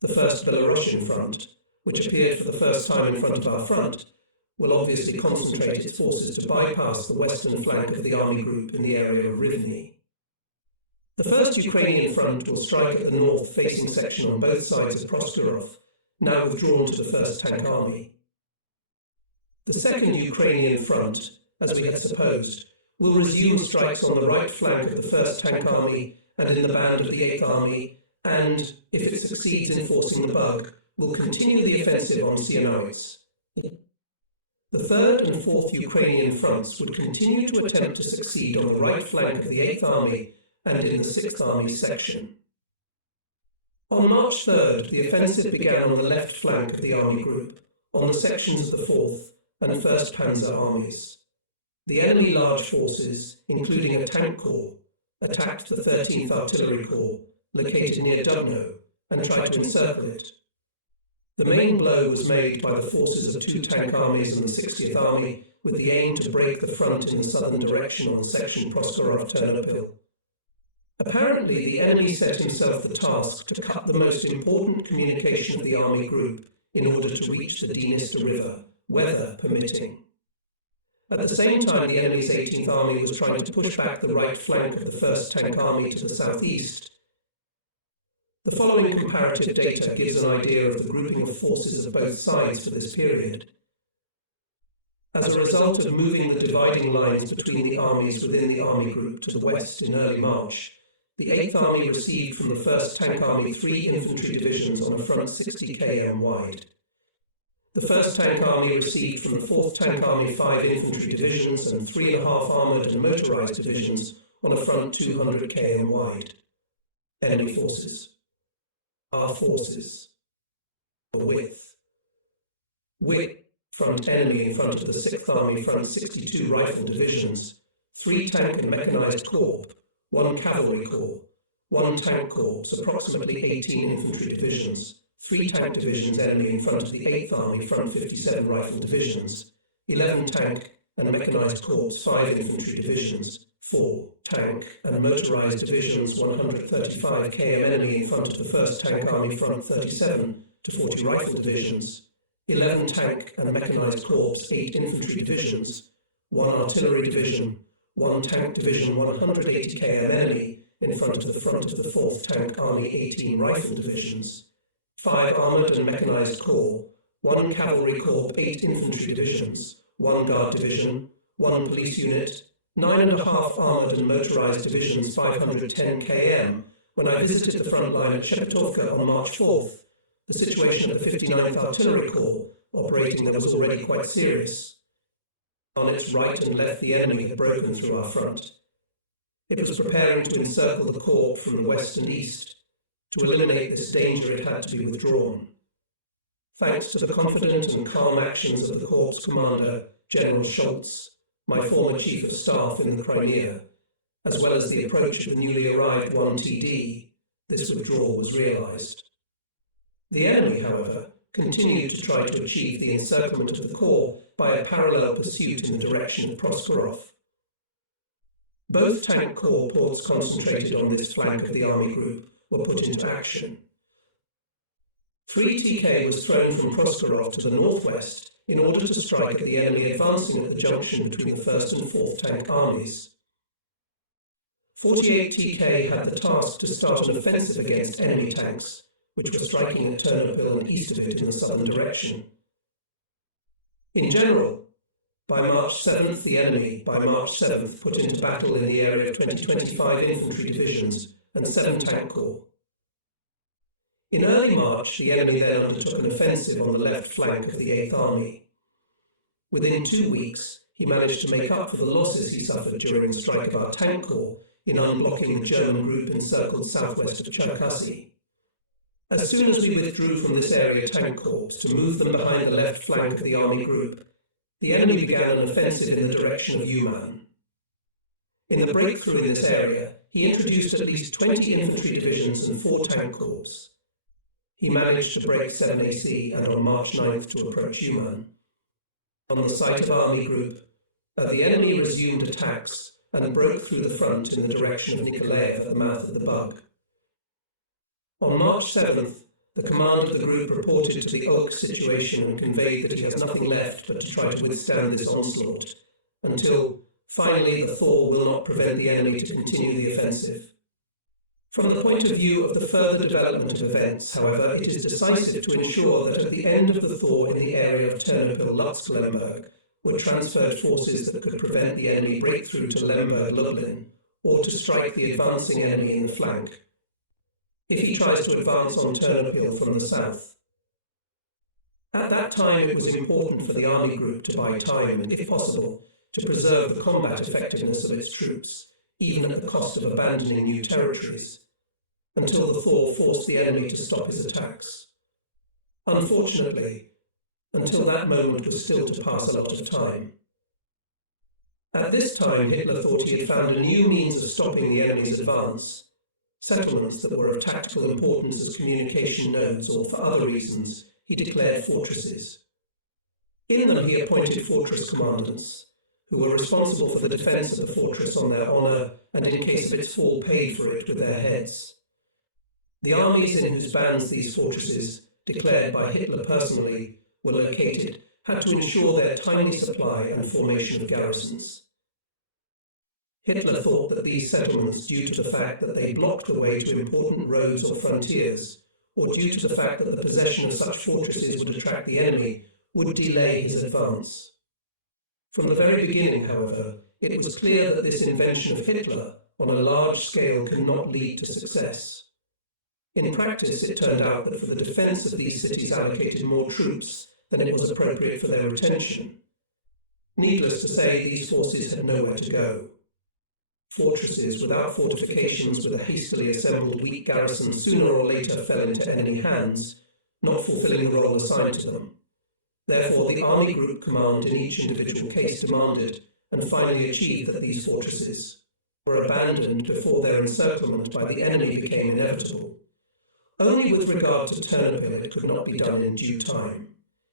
The 1st Belarusian Front, which appeared for the first time in front of our front, will obviously concentrate its forces to bypass the western flank of the Army Group in the area of Rivne. The 1st Ukrainian Front will strike at the north-facing section on both sides of Proskurov, now withdrawn to the 1st Tank Army. The 2nd Ukrainian Front, as we had supposed, will resume strikes on the right flank of the 1st Tank Army and in the band of the 8th Army, and, if it succeeds in forcing the Bug, will continue the offensive on Sienowitz. The 3rd and 4th Ukrainian fronts would continue to attempt to succeed on the right flank of the 8th Army and in the 6th Army section. On March 3rd, the offensive began on the left flank of the Army Group, on the sections of the 4th and 1st Panzer Armies. The enemy large forces, including a tank corps, attacked the 13th Artillery Corps, located near Dubno, and tried to encircle it. The main blow was made by the forces of 2 tank armies and the 60th Army, with the aim to break the front in the southern direction on section Proskurov-Ternopil. Apparently, the enemy set himself the task to cut the most important communication of the army group in order to reach the Dniester River, weather permitting. At the same time, the enemy's 18th Army was trying to push back the right flank of the 1st Tank Army to the southeast. The following comparative data gives an idea of the grouping of forces of both sides for this period. As a result of moving the dividing lines between the armies within the army group to the west in early March, the 8th Army received from the 1st Tank Army 3 infantry divisions on a front 60 km wide. The 1st Tank Army received from the 4th Tank Army 5 infantry divisions and 3.5 armoured and motorised divisions on a front 200 km wide. Enemy forces. Our forces. Width. Front enemy in front of the 6th Army front 62 rifle divisions, 3 tank and mechanised corps, 1 cavalry corps, 1 tank corps, approximately 18 infantry divisions, 3 tank divisions enemy in front of the 8th Army front 57 rifle divisions, 11 tank and mechanised corps, 5 infantry divisions, 4 tank and motorised divisions, 135 km enemy in front of the 1st Tank Army front 37 to 40 rifle divisions, 11 tank and mechanised corps, 8 infantry divisions, 1 artillery division, 1 tank division, 180 km enemy in front of the 4th Tank Army 18 rifle divisions, 5 armoured and mechanised corps, 1 cavalry corps, 8 infantry divisions, 1 guard division, 1 police unit, 9.5 armoured and motorised divisions, 510 km. When I visited the front line at Shepetovka on March 4th, the situation of the 59th Artillery Corps, operating there, was already quite serious. On its right and left, the enemy had broken through our front. It was preparing to encircle the corps from the west and east. To eliminate this danger, it had to be withdrawn. Thanks to the confident and calm actions of the Corps Commander, General Schultz, my former Chief of Staff in the Crimea, as well as the approach of the newly arrived 1TD, this withdrawal was realised. The enemy, however, continued to try to achieve the encirclement of the corps by a parallel pursuit in the direction of Proskurov. Both tank corps concentrated on this flank of the army group were put into action. 3TK was thrown from Proskurov to the northwest in order to strike at the enemy advancing at the junction between the 1st and 4th Tank Armies. 48TK had the task to start an offensive against enemy tanks, which were striking at Ternopil and east of it in the southern direction. In general, by March 7th, the enemy, by March 7th, put into battle in the area of 20-25 infantry divisions and 7 tank corps. In early March, the enemy then undertook an offensive on the left flank of the 8th Army. Within 2 weeks, he managed to make up for the losses he suffered during the strike of our tank corps in unblocking the German group encircled southwest of Cherkasy. As soon as we withdrew from this area tank corps to move them behind the left flank of the army group, the enemy began an offensive in the direction of Uman. In the breakthrough in this area, he introduced at least 20 infantry divisions and 4 tank corps. He managed to break 7AC and on March 9th to approach Uman. On the site of Army Group, the enemy resumed attacks and broke through the front in the direction of Nikolaev at the mouth of the Bug. On March 7th, the command of the group reported to the Oak situation and conveyed that he has nothing left but to try to withstand this onslaught, until, finally, the thaw will not prevent the enemy to continue the offensive. From the point of view of the further development of events, however, it is decisive to ensure that at the end of the thaw in the area of Ternopil-Lutsk-Lemberg were transferred forces that could prevent the enemy breakthrough to Lemberg-Lublin, or to strike the advancing enemy in the flank, if he tries to advance on Ternopil from the south. At that time it was important for the army group to buy time and, if possible, to preserve the combat effectiveness of its troops, even at the cost of abandoning new territories, until the thaw forced the enemy to stop his attacks. Unfortunately, until that moment was still to pass a lot of time. At this time Hitler thought he had found a new means of stopping the enemy's advance. Settlements that were of tactical importance as communication nodes or for other reasons, he declared fortresses. In them he appointed fortress commandants, who were responsible for the defence of the fortress on their honour and in case of its fall paid for it with their heads. The armies in whose bands these fortresses, declared by Hitler personally, were located, had to ensure their timely supply and formation of garrisons. Hitler thought that these settlements, due to the fact that they blocked the way to important roads or frontiers, or due to the fact that the possession of such fortresses would attract the enemy, would delay his advance. From the very beginning, however, it was clear that this invention of Hitler on a large scale could not lead to success. In practice, it turned out that for the defence of these cities allocated more troops than it was appropriate for their retention. Needless to say, these forces had nowhere to go. Fortresses without fortifications with a hastily assembled weak garrison sooner or later fell into enemy hands, not fulfilling the role assigned to them. Therefore, the army group command in each individual case demanded, and finally achieved, that these fortresses were abandoned before their encirclement by the enemy became inevitable. Only with regard to Ternopil it could not be done in due time.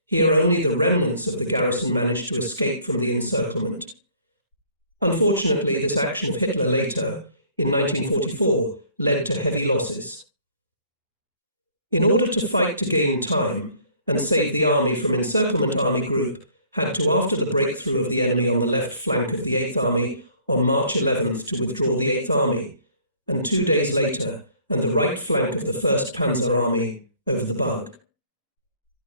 Here only the remnants of the garrison managed to escape from the encirclement. Unfortunately, this action of Hitler later, in 1944, led to heavy losses. In order to fight to gain time and save the army from encirclement, Army Group had to, after the breakthrough of the enemy on the left flank of the 8th Army on March 11th, to withdraw the 8th Army, and 2 days later, and the right flank of the 1st Panzer Army over the Bug.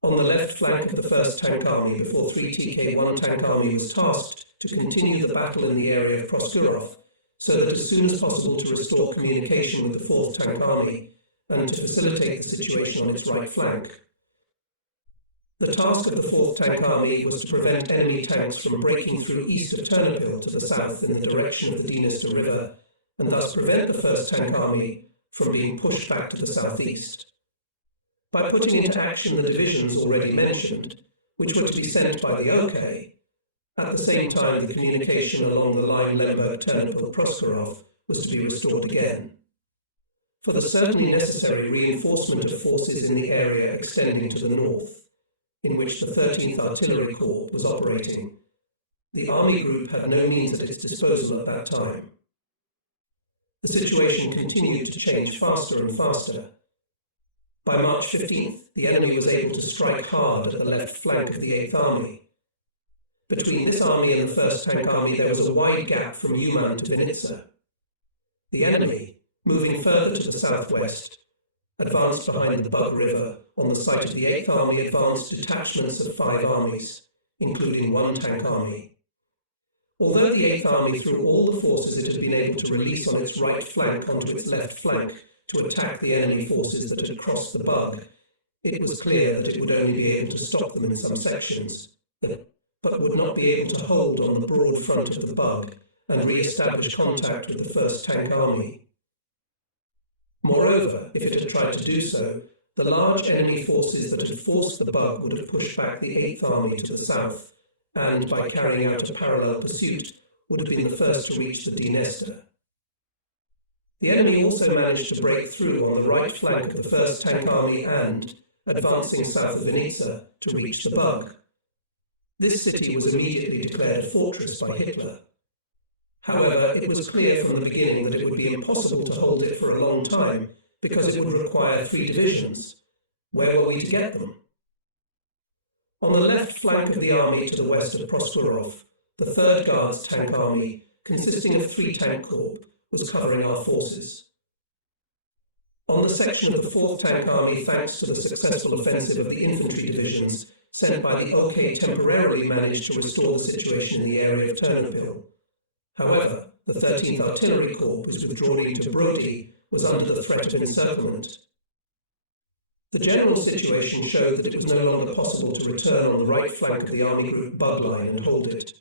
On the left flank of the 1st Tank Army, before 3TK1 Tank Army was tasked to continue the battle in the area of Proskurov, so that as soon as possible to restore communication with the 4th Tank Army and to facilitate the situation on its right flank. The task of the 4th Tank Army was to prevent enemy tanks from breaking through east of Ternopil to the south in the direction of the Dniester River, and thus prevent the 1st Tank Army from being pushed back to the southeast. By putting into action the divisions already mentioned, which were to be sent by the OK, at the same time the communication along the line Lemberg-Ternopil-Proskurov was to be restored again. For the certainly necessary reinforcement of forces in the area extending to the north, in which the 13th Artillery Corps was operating, the Army Group had no means at its disposal at that time. The situation continued to change faster and faster. By March 15th, the enemy was able to strike hard at the left flank of the 8th Army. Between this army and the 1st Tank Army there was a wide gap from Uman to Vinica. The enemy, moving further to the southwest, advanced behind the Bug River. On the site of the 8th Army advanced detachments of 5 armies, including 1 tank army. Although the 8th Army threw all the forces it had been able to release on its right flank onto its left flank to attack the enemy forces that had crossed the Bug, it was clear that it would only be able to stop them in some sections, but would not be able to hold on the broad front of the Bug and re-establish contact with the 1st Tank Army. Moreover, if it had tried to do so, the large enemy forces that had forced the Bug would have pushed back the 8th Army to the south, and by carrying out a parallel pursuit, would have been the first to reach the Dniester. The enemy also managed to break through on the right flank of the 1st Tank Army and, advancing south of Vinica, to reach the Bug. This city was immediately declared a fortress by Hitler. However, it was clear from the beginning that it would be impossible to hold it for a long time because it would require 3 divisions. Where were we to get them? On the left flank of the army to the west of Proskwarov, the 3rd Guards Tank Army, consisting of 3 tank corps, was covering our forces. On the section of the 4th Tank Army, thanks to the successful offensive of the infantry divisions sent by the OK, temporarily managed to restore the situation in the area of Ternopil. However, the 13th Artillery Corps, whose withdrawal to Brody was under the threat of encirclement. The general situation showed that it was no longer possible to return on the right flank of the Army Group Bug line and hold it.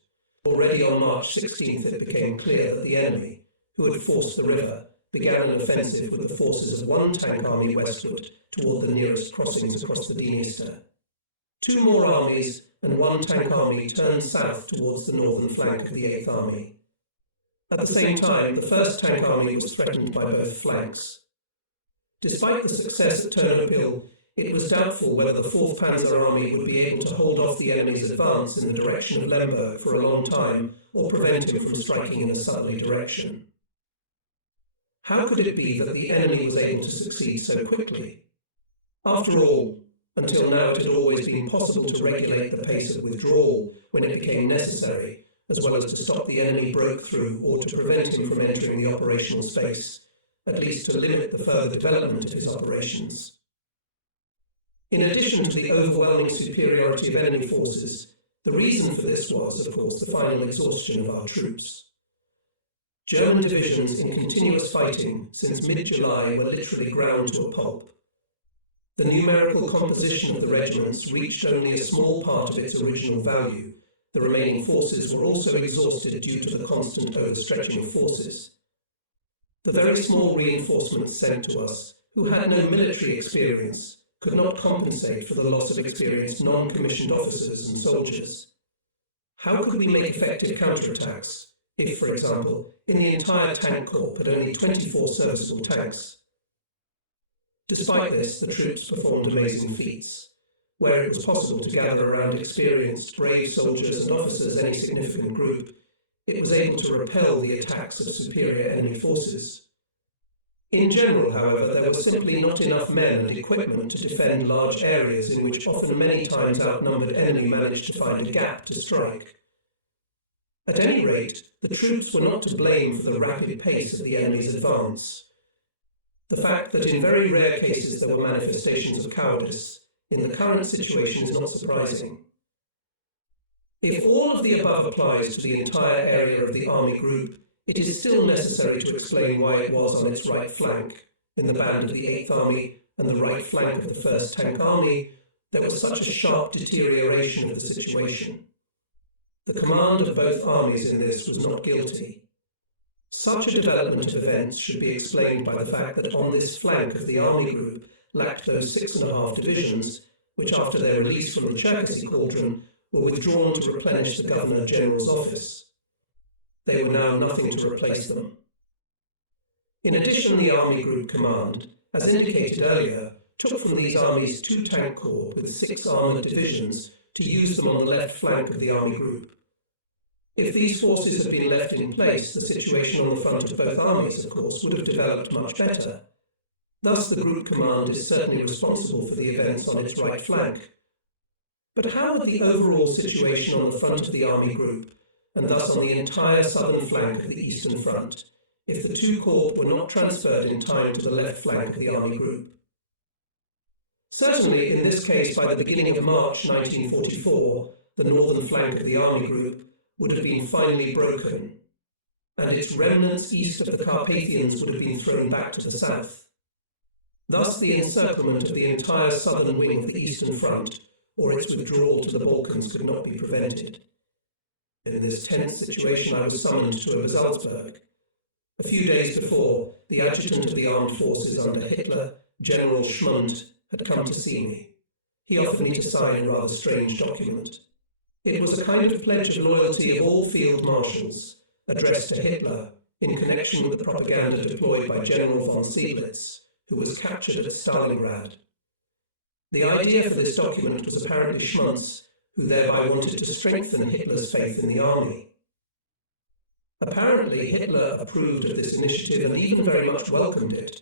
Already on March 16th it became clear that the enemy, who had forced the river, began an offensive with the forces of 1 Tank Army westward toward the nearest crossings across the Dniester. 2 more armies and 1 Tank Army turned south towards the northern flank of the 8th Army. At the same time, the 1st Tank Army was threatened by both flanks. Despite the success at Ternopil, it was doubtful whether the 4th Panzer Army would be able to hold off the enemy's advance in the direction of Lemberg for a long time or prevent him from striking in a southerly direction. How could it be that the enemy was able to succeed so quickly? After all, until now it had always been possible to regulate the pace of withdrawal when it became necessary, as well as to stop the enemy broke through or to prevent him from entering the operational space, at least to limit the further development of his operations. In addition to the overwhelming superiority of enemy forces, the reason for this was, of course, the final exhaustion of our troops. German divisions in continuous fighting since mid-July were literally ground to a pulp. The numerical composition of the regiments reached only a small part of its original value. The remaining forces were also exhausted due to the constant overstretching of forces. The very small reinforcements sent to us, who had no military experience, could not compensate for the loss of experienced non-commissioned officers and soldiers. How could we make effective counterattacks if, for example, in the entire tank corps had only 24 serviceable tanks? Despite this, the troops performed amazing feats. Where it was possible to gather around experienced, brave soldiers and officers any significant group, it was able to repel the attacks of superior enemy forces. In general, however, there were simply not enough men and equipment to defend large areas in which often many times outnumbered enemy managed to find a gap to strike. At any rate, the troops were not to blame for the rapid pace of the enemy's advance. The fact that in very rare cases there were manifestations of cowardice in the current situation is not surprising. If all of the above applies to the entire area of the Army Group, it is still necessary to explain why it was on its right flank, in the band of the 8th Army and the right flank of the 1st Tank Army, there was such a sharp deterioration of the situation. The command of both armies in this was not guilty. Such a development of events should be explained by the fact that on this flank of the Army Group lacked those 6.5 divisions, which after their release from the Cherkasy cauldron were withdrawn to replenish the Governor-General's office. They were now nothing to replace them. In addition, the Army Group Command, as indicated earlier, took from these armies 2 tank corps with 6 armoured divisions to use them on the left flank of the Army Group. If these forces had been left in place, the situation on the front of both armies, of course, would have developed much better. Thus, the group command is certainly responsible for the events on its right flank. But how would the overall situation on the front of the army group, and thus on the entire southern flank of the Eastern Front, if the two corps were not transferred in time to the left flank of the army group? Certainly, in this case, by the beginning of March 1944, the northern flank of the army group would have been finally broken, and its remnants east of the Carpathians would have been thrown back to the south. Thus, the encirclement of the entire southern wing of the Eastern Front, or its withdrawal to the Balkans, could not be prevented. In this tense situation, I was summoned to Salzburg. A few days before, the adjutant of the armed forces under Hitler, General Schmund, had come to see me. He offered me to sign a rather strange document. It was a kind of pledge of loyalty of all field marshals, addressed to Hitler in connection with the propaganda deployed by General von Seydlitz, who was captured at Stalingrad. The idea for this document was apparently Schmund's, who thereby wanted to strengthen Hitler's faith in the army. Apparently, Hitler approved of this initiative and even very much welcomed it.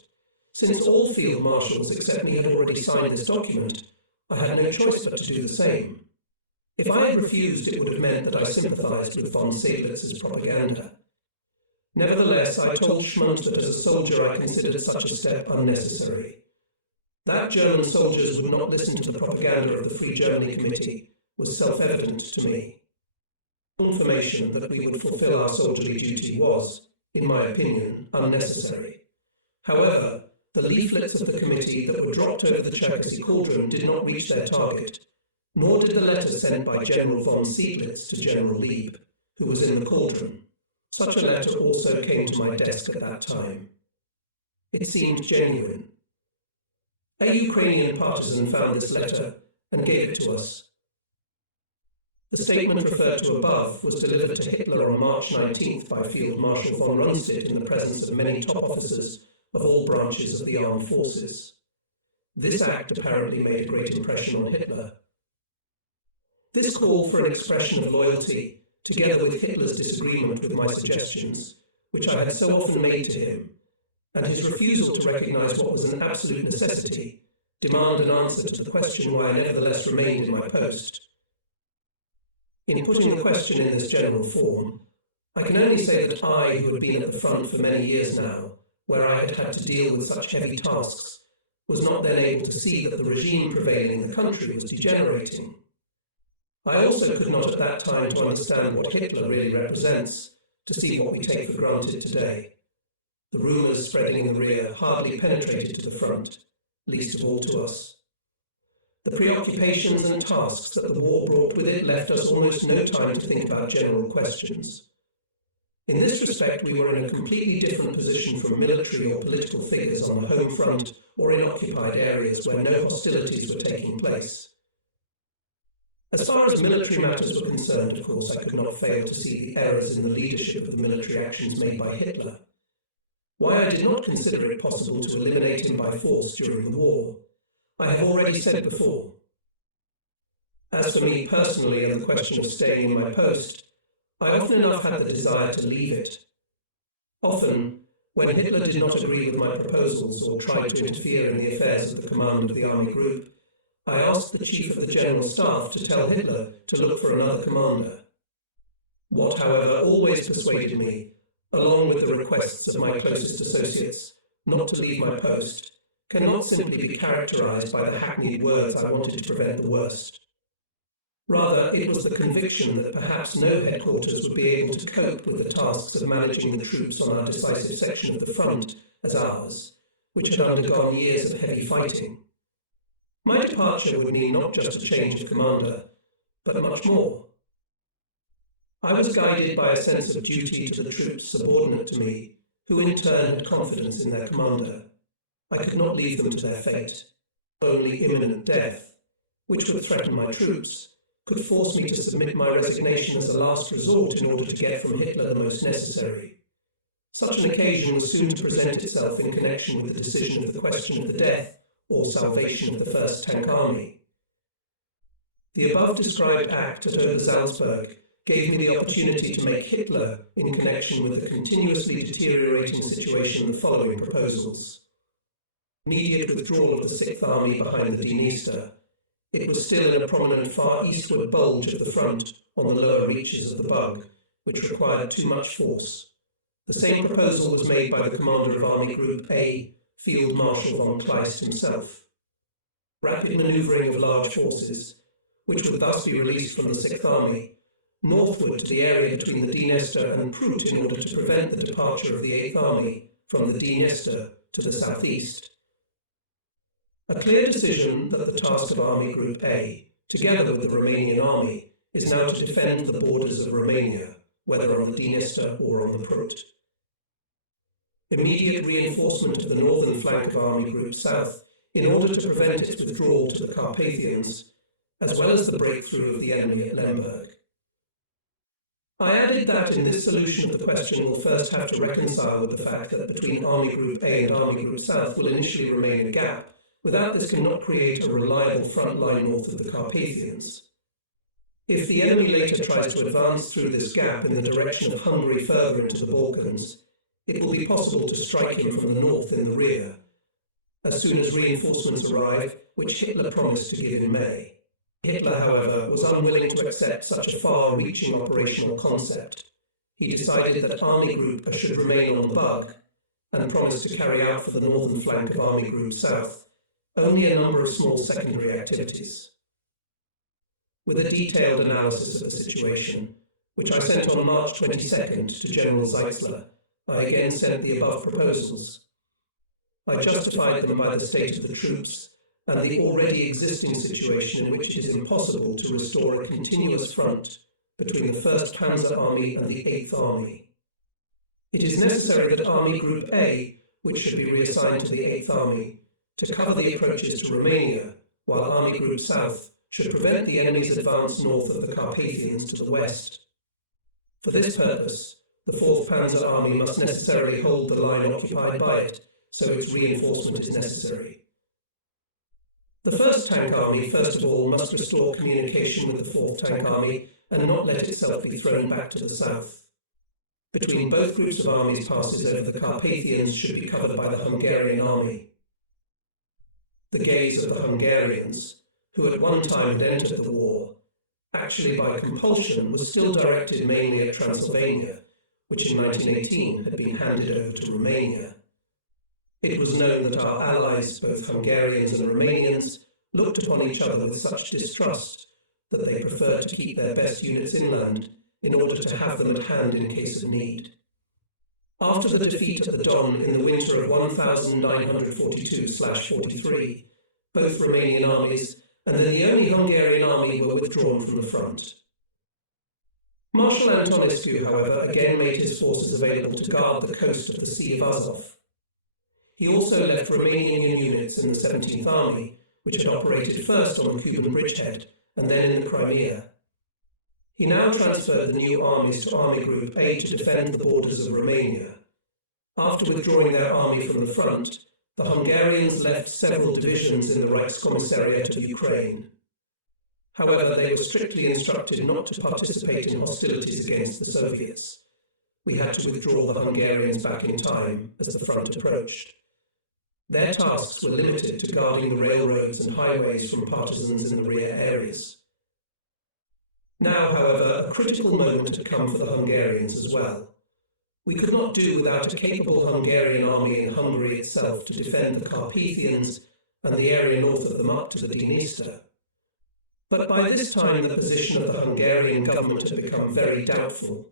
Since all field marshals except me had already signed this document, I had no choice but to do the same. If I had refused, it would have meant that I sympathized with von Seydlitz's propaganda. Nevertheless, I told Schmund that as a soldier I considered such a step unnecessary. That German soldiers would not listen to the propaganda of the Free Germany Committee was self-evident to me. Confirmation that we would fulfill our soldierly duty was, in my opinion, unnecessary. However, the leaflets of the committee that were dropped over the Cherkasy cauldron did not reach their target, nor did the letter sent by General von Seydlitz to General Lieb, who was in the cauldron. Such a letter also came to my desk at that time. It seemed genuine. A Ukrainian partisan found this letter and gave it to us. The statement referred to above was delivered to Hitler on March 19th by Field Marshal von Rundstedt in the presence of many top officers of all branches of the armed forces. This act apparently made a great impression on Hitler. This call for an expression of loyalty, together with Hitler's disagreement with my suggestions, which I had so often made to him, and his refusal to recognize what was an absolute necessity, demand an answer to the question why I nevertheless remained in my post. In putting the question in this general form, I can only say that I, who had been at the front for many years now, where I had had to deal with such heavy tasks, was not then able to see that the regime prevailing in the country was degenerating. I also could not at that time to understand what Hitler really represents, to see what we take for granted today. The rumours spreading in the rear hardly penetrated to the front, least of all to us. The preoccupations and tasks that the war brought with it left us almost no time to think about general questions. In this respect, we were in a completely different position from military or political figures on the home front or in occupied areas where no hostilities were taking place. As far as military matters were concerned, of course, I could not fail to see the errors in the leadership of the military actions made by Hitler. Why I did not consider it possible to eliminate him by force during the war, I have already said before. As for me personally and the question of staying in my post, I often enough had the desire to leave it. Often, when Hitler did not agree with my proposals or tried to interfere in the affairs of the command of the army group, I asked the Chief of the General Staff to tell Hitler to look for another commander. What, however, always persuaded me, along with the requests of my closest associates, not to leave my post, cannot simply be characterized by the hackneyed words I wanted to prevent the worst. Rather, it was the conviction that perhaps no headquarters would be able to cope with the tasks of managing the troops on our decisive section of the front as ours, which had undergone years of heavy fighting. My departure would mean not just a change of commander, but much more. I was guided by a sense of duty to the troops subordinate to me, who in turn had confidence in their commander. I could not leave them to their fate. Only imminent death, which would threaten my troops, could force me to submit my resignation as a last resort in order to get from Hitler the most necessary. Such an occasion was soon to present itself in connection with the decision of the question of the death or salvation of the First Tank Army. The above-described act at Salzburg gave me the opportunity to make Hitler, in connection with the continuously deteriorating situation, the following proposals. immediate withdrawal of the Sixth Army behind the Dniester, it was still in a prominent far eastward bulge at the front on the lower reaches of the Bug, which required too much force. The same proposal was made by the commander of Army Group A, Field Marshal von Kleist himself. Rapid manoeuvring of large forces, which would thus be released from the Sixth Army, northward to the area between the Dniester and Prut in order to prevent the departure of the Eighth Army from the Dniester to the southeast. A clear decision that the task of Army Group A, together with the Romanian army, is now to defend the borders of Romania, whether on the Dniester or on the Prut. Immediate reinforcement of the northern flank of Army Group South in order to prevent its withdrawal to the Carpathians, as well as the breakthrough of the enemy at Lemberg. I added that in this solution of the question we'll first have to reconcile with the fact that between Army Group A and Army Group South will initially remain a gap. Without this cannot create a reliable front line north of the Carpathians. If the enemy later tries to advance through this gap in the direction of Hungary further into the Balkans, it will be possible to strike him from the north in the rear, as soon as reinforcements arrive, which Hitler promised to give in May. Hitler, however, was unwilling to accept such a far-reaching operational concept. He decided that Army Group A should remain on the Bug, and promised to carry out for the northern flank of Army Group South only a number of small secondary activities. With a detailed analysis of the situation, which I sent on March 22nd to General Zeitzler, I again sent the above proposals. I justified them by the state of the troops and the already existing situation in which it is impossible to restore a continuous front between the 1st Panzer Army and the 8th Army. It is necessary that Army Group A, which should be reassigned to the 8th Army, to cover the approaches to Romania, while Army Group South should prevent the enemy's advance north of the Carpathians to the west. For this purpose, the 4th Panzer Army must necessarily hold the line occupied by it, so its reinforcement is necessary. The 1st Tank Army, first of all, must restore communication with the 4th Tank Army and not let itself be thrown back to the south. Between both groups of armies, passes over the Carpathians should be covered by the Hungarian army. The gaze of the Hungarians, who at one time had entered the war, actually by compulsion, was still directed mainly at Transylvania, which in 1918 had been handed over to Romania. It was known that our allies, both Hungarians and Romanians, looked upon each other with such distrust that they preferred to keep their best units inland in order to have them at hand in case of need. After the defeat at the Don in the winter of 1942/43, both Romanian armies and then the only Hungarian army were withdrawn from the front. Marshal Antonescu, however, again made his forces available to guard the coast of the Sea of Azov. He also left Romanian units in the 17th Army, which had operated first on the Cuban bridgehead and then in the Crimea. He now transferred the new armies to Army Group A to defend the borders of Romania. After withdrawing their army from the front, the Hungarians left several divisions in the Reichskommissariat of Ukraine. However, they were strictly instructed not to participate in hostilities against the Soviets. We had to withdraw the Hungarians back in time as the front approached. Their tasks were limited to guarding the railroads and highways from partisans in the rear areas. Now, however, a critical moment had come for the Hungarians as well. We could not do without a capable Hungarian army in Hungary itself to defend the Carpathians and the area north of them up to the Dniester. But by this time the position of the Hungarian government had become very doubtful.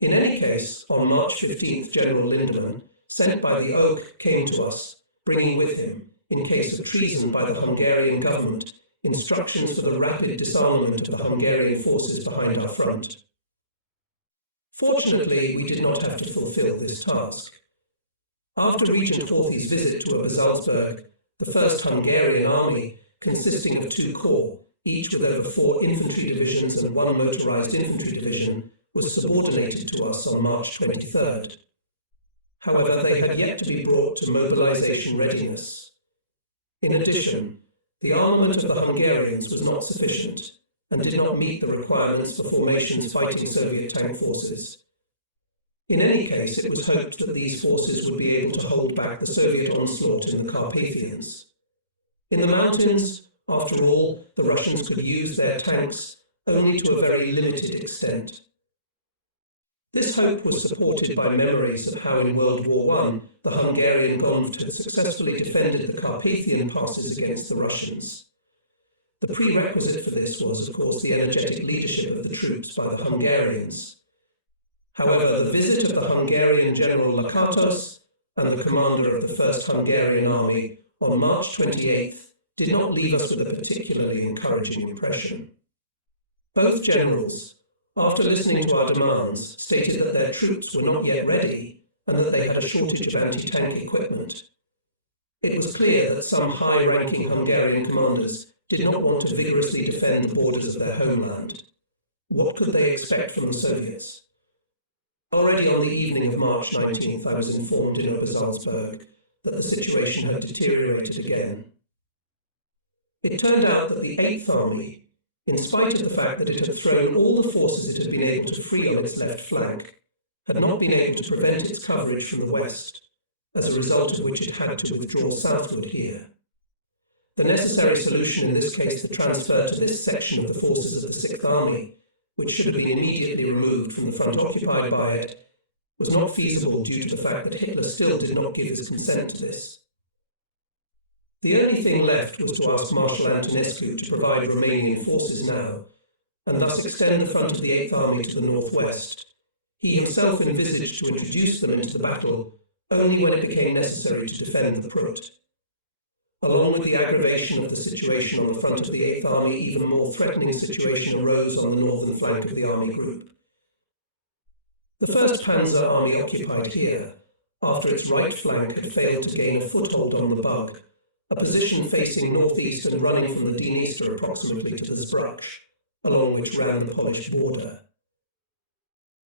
In any case, on March 15th, General Lindemann, sent by the Oak, came to us, bringing with him, in case of treason by the Hungarian government, instructions for the rapid disarmament of the Hungarian forces behind our front. Fortunately, we did not have to fulfill this task. After Regent Horthy's visit to Salzburg, the 1st Hungarian Army, consisting of 2 corps, each with over 4 infantry divisions and 1 motorized infantry division, was subordinated to us on March 23rd. However, they had yet to be brought to mobilization readiness. In addition, the armament of the Hungarians was not sufficient and did not meet the requirements for formations fighting Soviet tank forces. In any case, it was hoped that these forces would be able to hold back the Soviet onslaught in the Carpathians. In the mountains, after all, the Russians could use their tanks only to a very limited extent. This hope was supported by memories of how in World War I the Hungarian Gonved had successfully defended the Carpathian passes against the Russians. The prerequisite for this was, of course, the energetic leadership of the troops by the Hungarians. However, the visit of the Hungarian General Lakatos and the commander of the 1st Hungarian Army on March 28th did not leave us with a particularly encouraging impression. Both generals, after listening to our demands, stated that their troops were not yet ready and that they had a shortage of anti-tank equipment. It was clear that some high-ranking Hungarian commanders did not want to vigorously defend the borders of their homeland. What could they expect from the Soviets? Already on the evening of March 19th, I was informed in Obersalzberg that the situation had deteriorated again. It turned out that the 8th Army, in spite of the fact that it had thrown all the forces it had been able to free on its left flank, had not been able to prevent its coverage from the west, as a result of which it had to withdraw southward here. The necessary solution in this case, the transfer to this section of the forces of the 6th Army, which should have been immediately removed from the front occupied by it, was not feasible due to the fact that Hitler still did not give his consent to this. The only thing left was to ask Marshal Antonescu to provide Romanian forces now, and thus extend the front of the 8th Army to the northwest. He himself envisaged to introduce them into the battle only when it became necessary to defend the Prut. Along with the aggravation of the situation on the front of the 8th Army, even a more threatening situation arose on the northern flank of the Army Group. The 1st Panzer Army occupied here, after its right flank had failed to gain a foothold on the Bug, a position facing northeast and running from the Dniester approximately to the Zbruch, along which ran the Polish border.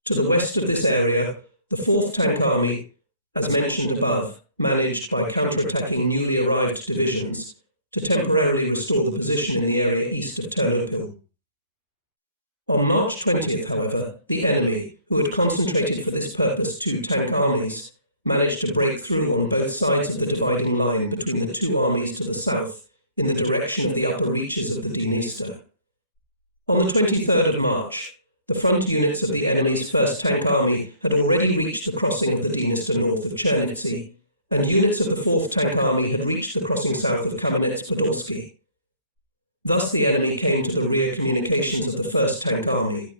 To the west of this area, the 4th Tank Army, as mentioned above, managed by counter-attacking newly arrived divisions to temporarily restore the position in the area east of Ternopil. On March 20th, however, the enemy, who had concentrated for this purpose 2 tank armies, managed to break through on both sides of the dividing line between the 2 armies to the south in the direction of the upper reaches of the Dniester. On the 23rd of March, the front units of the enemy's 1st Tank Army had already reached the crossing of the Dniester north of Chernivtsi, and units of the 4th Tank Army had reached the crossing south of Kamenets-Podolsky. Thus the enemy came to the rear communications of the 1st Tank Army.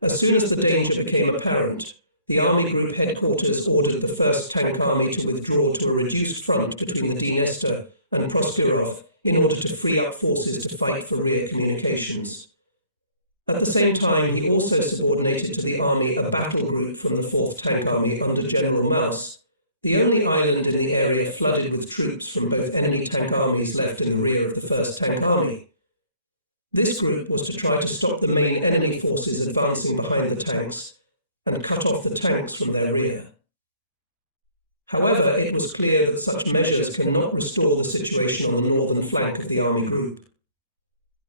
As soon as the danger became apparent, the Army Group headquarters ordered the 1st Tank Army to withdraw to a reduced front between the Dniester and Proskurov in order to free up forces to fight for rear communications. At the same time, he also subordinated to the army a battle group from the 4th Tank Army under General Maus, the only island in the area flooded with troops from both enemy tank armies left in the rear of the 1st Tank Army. This group was to try to stop the main enemy forces advancing behind the tanks and cut off the tanks from their rear. However, it was clear that such measures cannot restore the situation on the northern flank of the Army Group.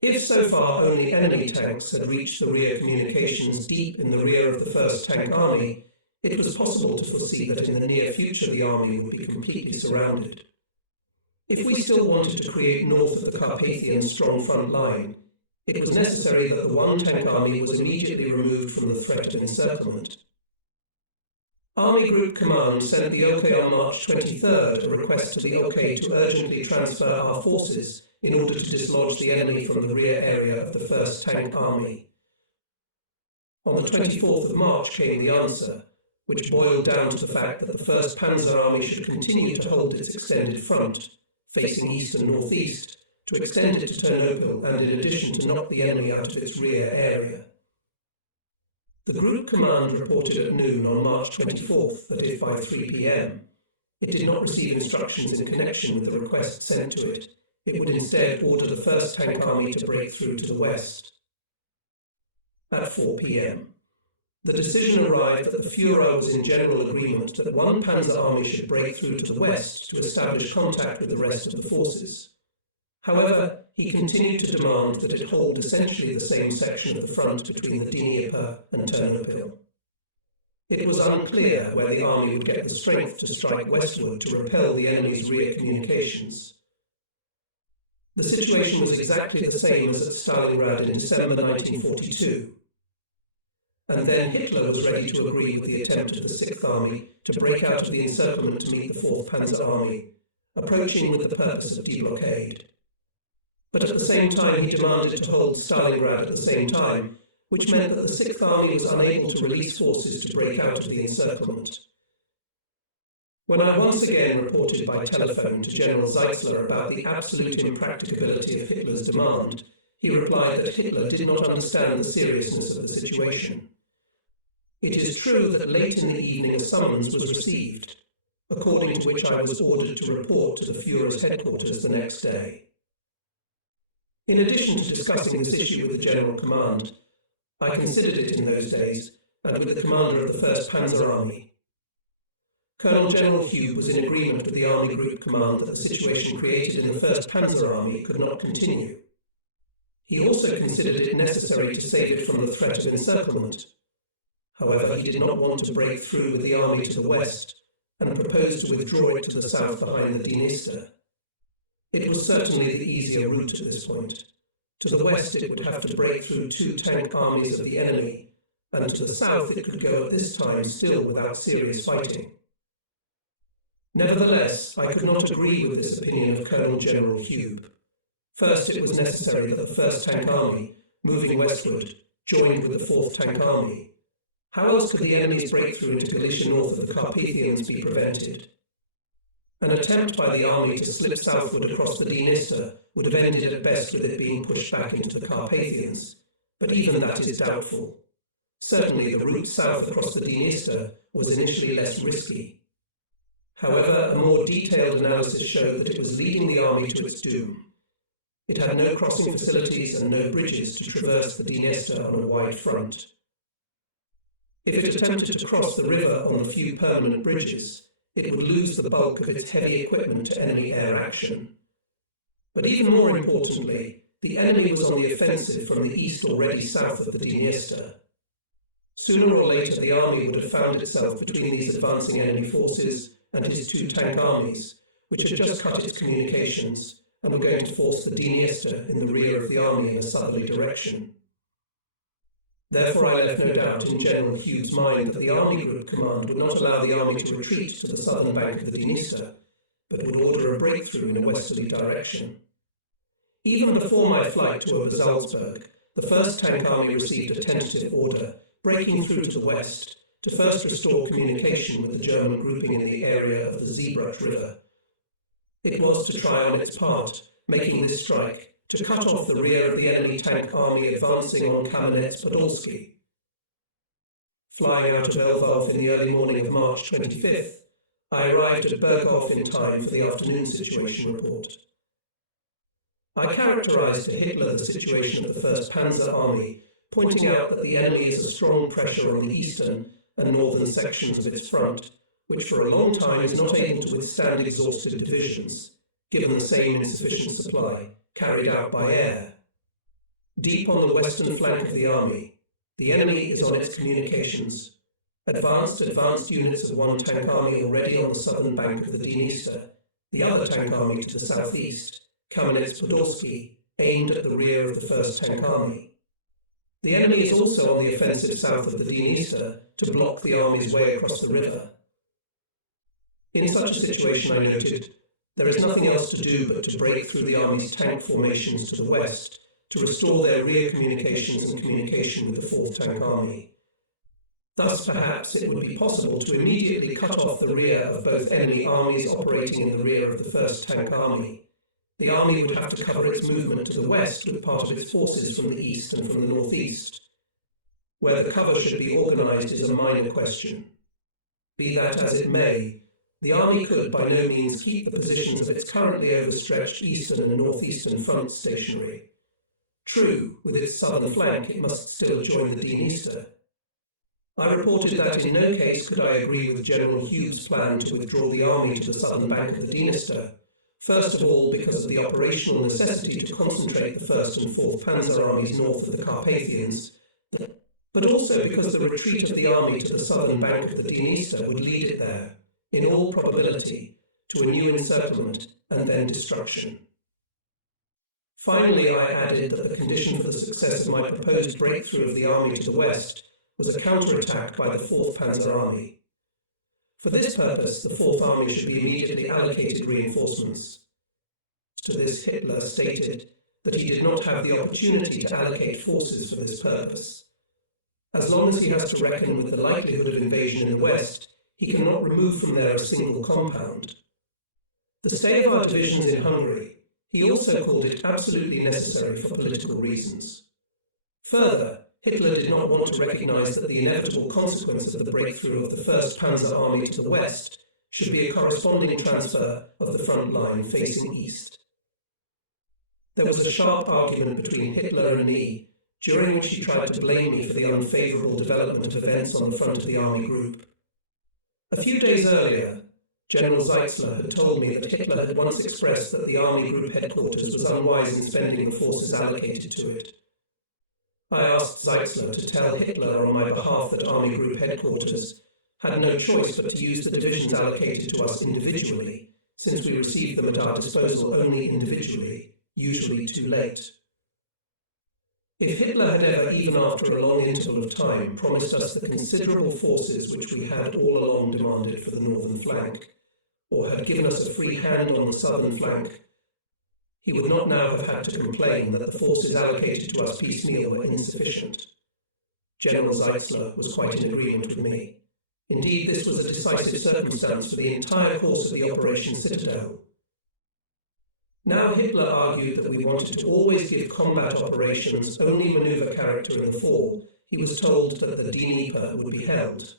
If so far only enemy tanks had reached the rear communications deep in the rear of the 1st Tank Army, it was possible to foresee that in the near future the army would be completely surrounded. If we still wanted to create north of the Carpathian strong front line, it was necessary that the 1 Tank Army was immediately removed from the threat of encirclement. Army Group Command sent the OK on March 23rd a request to the OK to urgently transfer our forces in order to dislodge the enemy from the rear area of the 1st Tank Army. On the 24th of March came the answer, which boiled down to the fact that the 1st Panzer Army should continue to hold its extended front, facing east and northeast, to extend it to Ternopil and in addition to knock the enemy out of its rear area. The Group Command reported at noon on March 24th that if by 3 p.m. it did not receive instructions in connection with the request sent to it, it would instead order the 1st Tank Army to break through to the west. At 4 p.m. the decision arrived that the Führer was in general agreement that 1 Panzer Army should break through to the west to establish contact with the rest of the forces. However, he continued to demand that it hold essentially the same section of the front between the Dnieper and Ternopil. It was unclear where the army would get the strength to strike westward to repel the enemy's rear communications. The situation was exactly the same as at Stalingrad in December 1942. And then Hitler was ready to agree with the attempt of the Sixth Army to break out of the encirclement to meet the Fourth Panzer Army, approaching with the purpose of deblockade. But at the same time he demanded to hold Stalingrad at the same time, which meant that the Sixth Army was unable to release forces to break out of the encirclement. When I once again reported by telephone to General Zeitzler about the absolute impracticability of Hitler's demand, he replied that Hitler did not understand the seriousness of the situation. It is true that late in the evening a summons was received, according to which I was ordered to report to the Führer's headquarters the next day. In addition to discussing this issue with the General Command, I considered it in those days, and with the commander of the 1st Panzer Army. Colonel General Hugh was in agreement with the Army Group Command that the situation created in the 1st Panzer Army could not continue. He also considered it necessary to save it from the threat of encirclement. However, he did not want to break through with the army to the west, and proposed to withdraw it to the south behind the Dniester. It was certainly the easier route at this point. To the west it would have to break through 2 tank armies of the enemy, and to the south it could go at this time still without serious fighting. Nevertheless, I could not agree with this opinion of Colonel General Hugh. First, it was necessary that the 1st Tank Army, moving westward, joined with the 4th Tank Army. How else could the enemy's breakthrough into Galicia north of the Carpathians be prevented? An attempt by the army to slip southward across the Dniester would have ended at best with it being pushed back into the Carpathians, but even that is doubtful. Certainly the route south across the Dniester was initially less risky. However, a more detailed analysis showed that it was leading the army to its doom. It had no crossing facilities and no bridges to traverse the Dniester on a wide front. If it attempted to cross the river on the few permanent bridges, it would lose the bulk of its heavy equipment to enemy air action. But even more importantly, the enemy was on the offensive from the east already south of the Dniester. Sooner or later the army would have found itself between these advancing enemy forces and his 2 tank armies, which had just cut its communications and were going to force the Dniester in the rear of the army in a southerly direction. Therefore I left no doubt in General Hugh's mind that the Army Group Command would not allow the army to retreat to the southern bank of the Dniester, but would order a breakthrough in a westerly direction. Even before my flight to Obersalzberg, the 1st Tank Army received a tentative order, breaking through to the west, to first restore communication with the German grouping in the area of the Zeebrugge River. It was to try on its part, making this strike, to cut off the rear of the enemy tank army advancing on Kamenets-Podolsky. Flying out of Lvov in the early morning of March 25th, I arrived at Berghof in time for the afternoon situation report. I characterized to Hitler the situation of the 1st Panzer Army, pointing out that the enemy is a strong pressure on the eastern and northern sections of its front, which for a long time is not able to withstand exhausted divisions, given the same insufficient supply carried out by air. Deep on the western flank of the army, the enemy is on its communications. Advanced units of 1 tank army already on the southern bank of the Dniester, the other tank army to the southeast, Kamenets-Podolsky, aimed at the rear of the 1st Tank Army. The enemy is also on the offensive south of the Dniester to block the army's way across the river. In such a situation, I noted, there is nothing else to do but to break through the army's tank formations to the west, to restore their rear communications and communication with the 4th Tank Army. Thus, perhaps, it would be possible to immediately cut off the rear of both enemy armies operating in the rear of the 1st Tank Army. The army would have to cover its movement to the west with part of its forces from the east and from the northeast. Where the cover should be organised is a minor question. Be that as it may, the army could by no means keep the positions of its currently overstretched eastern and northeastern fronts stationary. True, with its southern flank it must still join the Dniester. I reported that in no case could I agree with General Hugh's plan to withdraw the army to the southern bank of the Dniester, first of all because of the operational necessity to concentrate the 1st and 4th Panzer Armies north of the Carpathians, but but also because the retreat of the army to the southern bank of the Dniester would lead it there, in all probability, to a new encirclement and then destruction. Finally, I added that the condition for the success of my proposed breakthrough of the army to the west was a counterattack by the 4th Panzer Army. For this purpose, the 4th Army should be immediately allocated reinforcements. To this, Hitler stated that he did not have the opportunity to allocate forces for this purpose. As long as he has to reckon with the likelihood of invasion in the west, he cannot remove from there a single compound. The stay of our divisions in Hungary, he also called it absolutely necessary for political reasons. Further, Hitler did not want to recognize that the inevitable consequence of the breakthrough of the 1st Panzer Army to the west should be a corresponding transfer of the front line facing east. There was a sharp argument between Hitler and me, during which he tried to blame me for the unfavourable development of events on the front of the army group. A few days earlier, General Zeitzler had told me that Hitler had once expressed that the army group headquarters was unwise in spending the forces allocated to it. I asked Zeitzler to tell Hitler on my behalf that army group headquarters had no choice but to use the divisions allocated to us individually, since we received them at our disposal only individually, usually too late. If Hitler had ever, even after a long interval of time, promised us the considerable forces which we had all along demanded for the northern flank, or had given us a free hand on the southern flank, he would not now have had to complain that the forces allocated to us piecemeal were insufficient. General Zeitzler was quite in agreement with me. Indeed, this was a decisive circumstance for the entire course of the Operation Citadel. Now Hitler argued that we wanted to always give combat operations only manoeuvre character in the fall. He was told that the Dnieper would be held.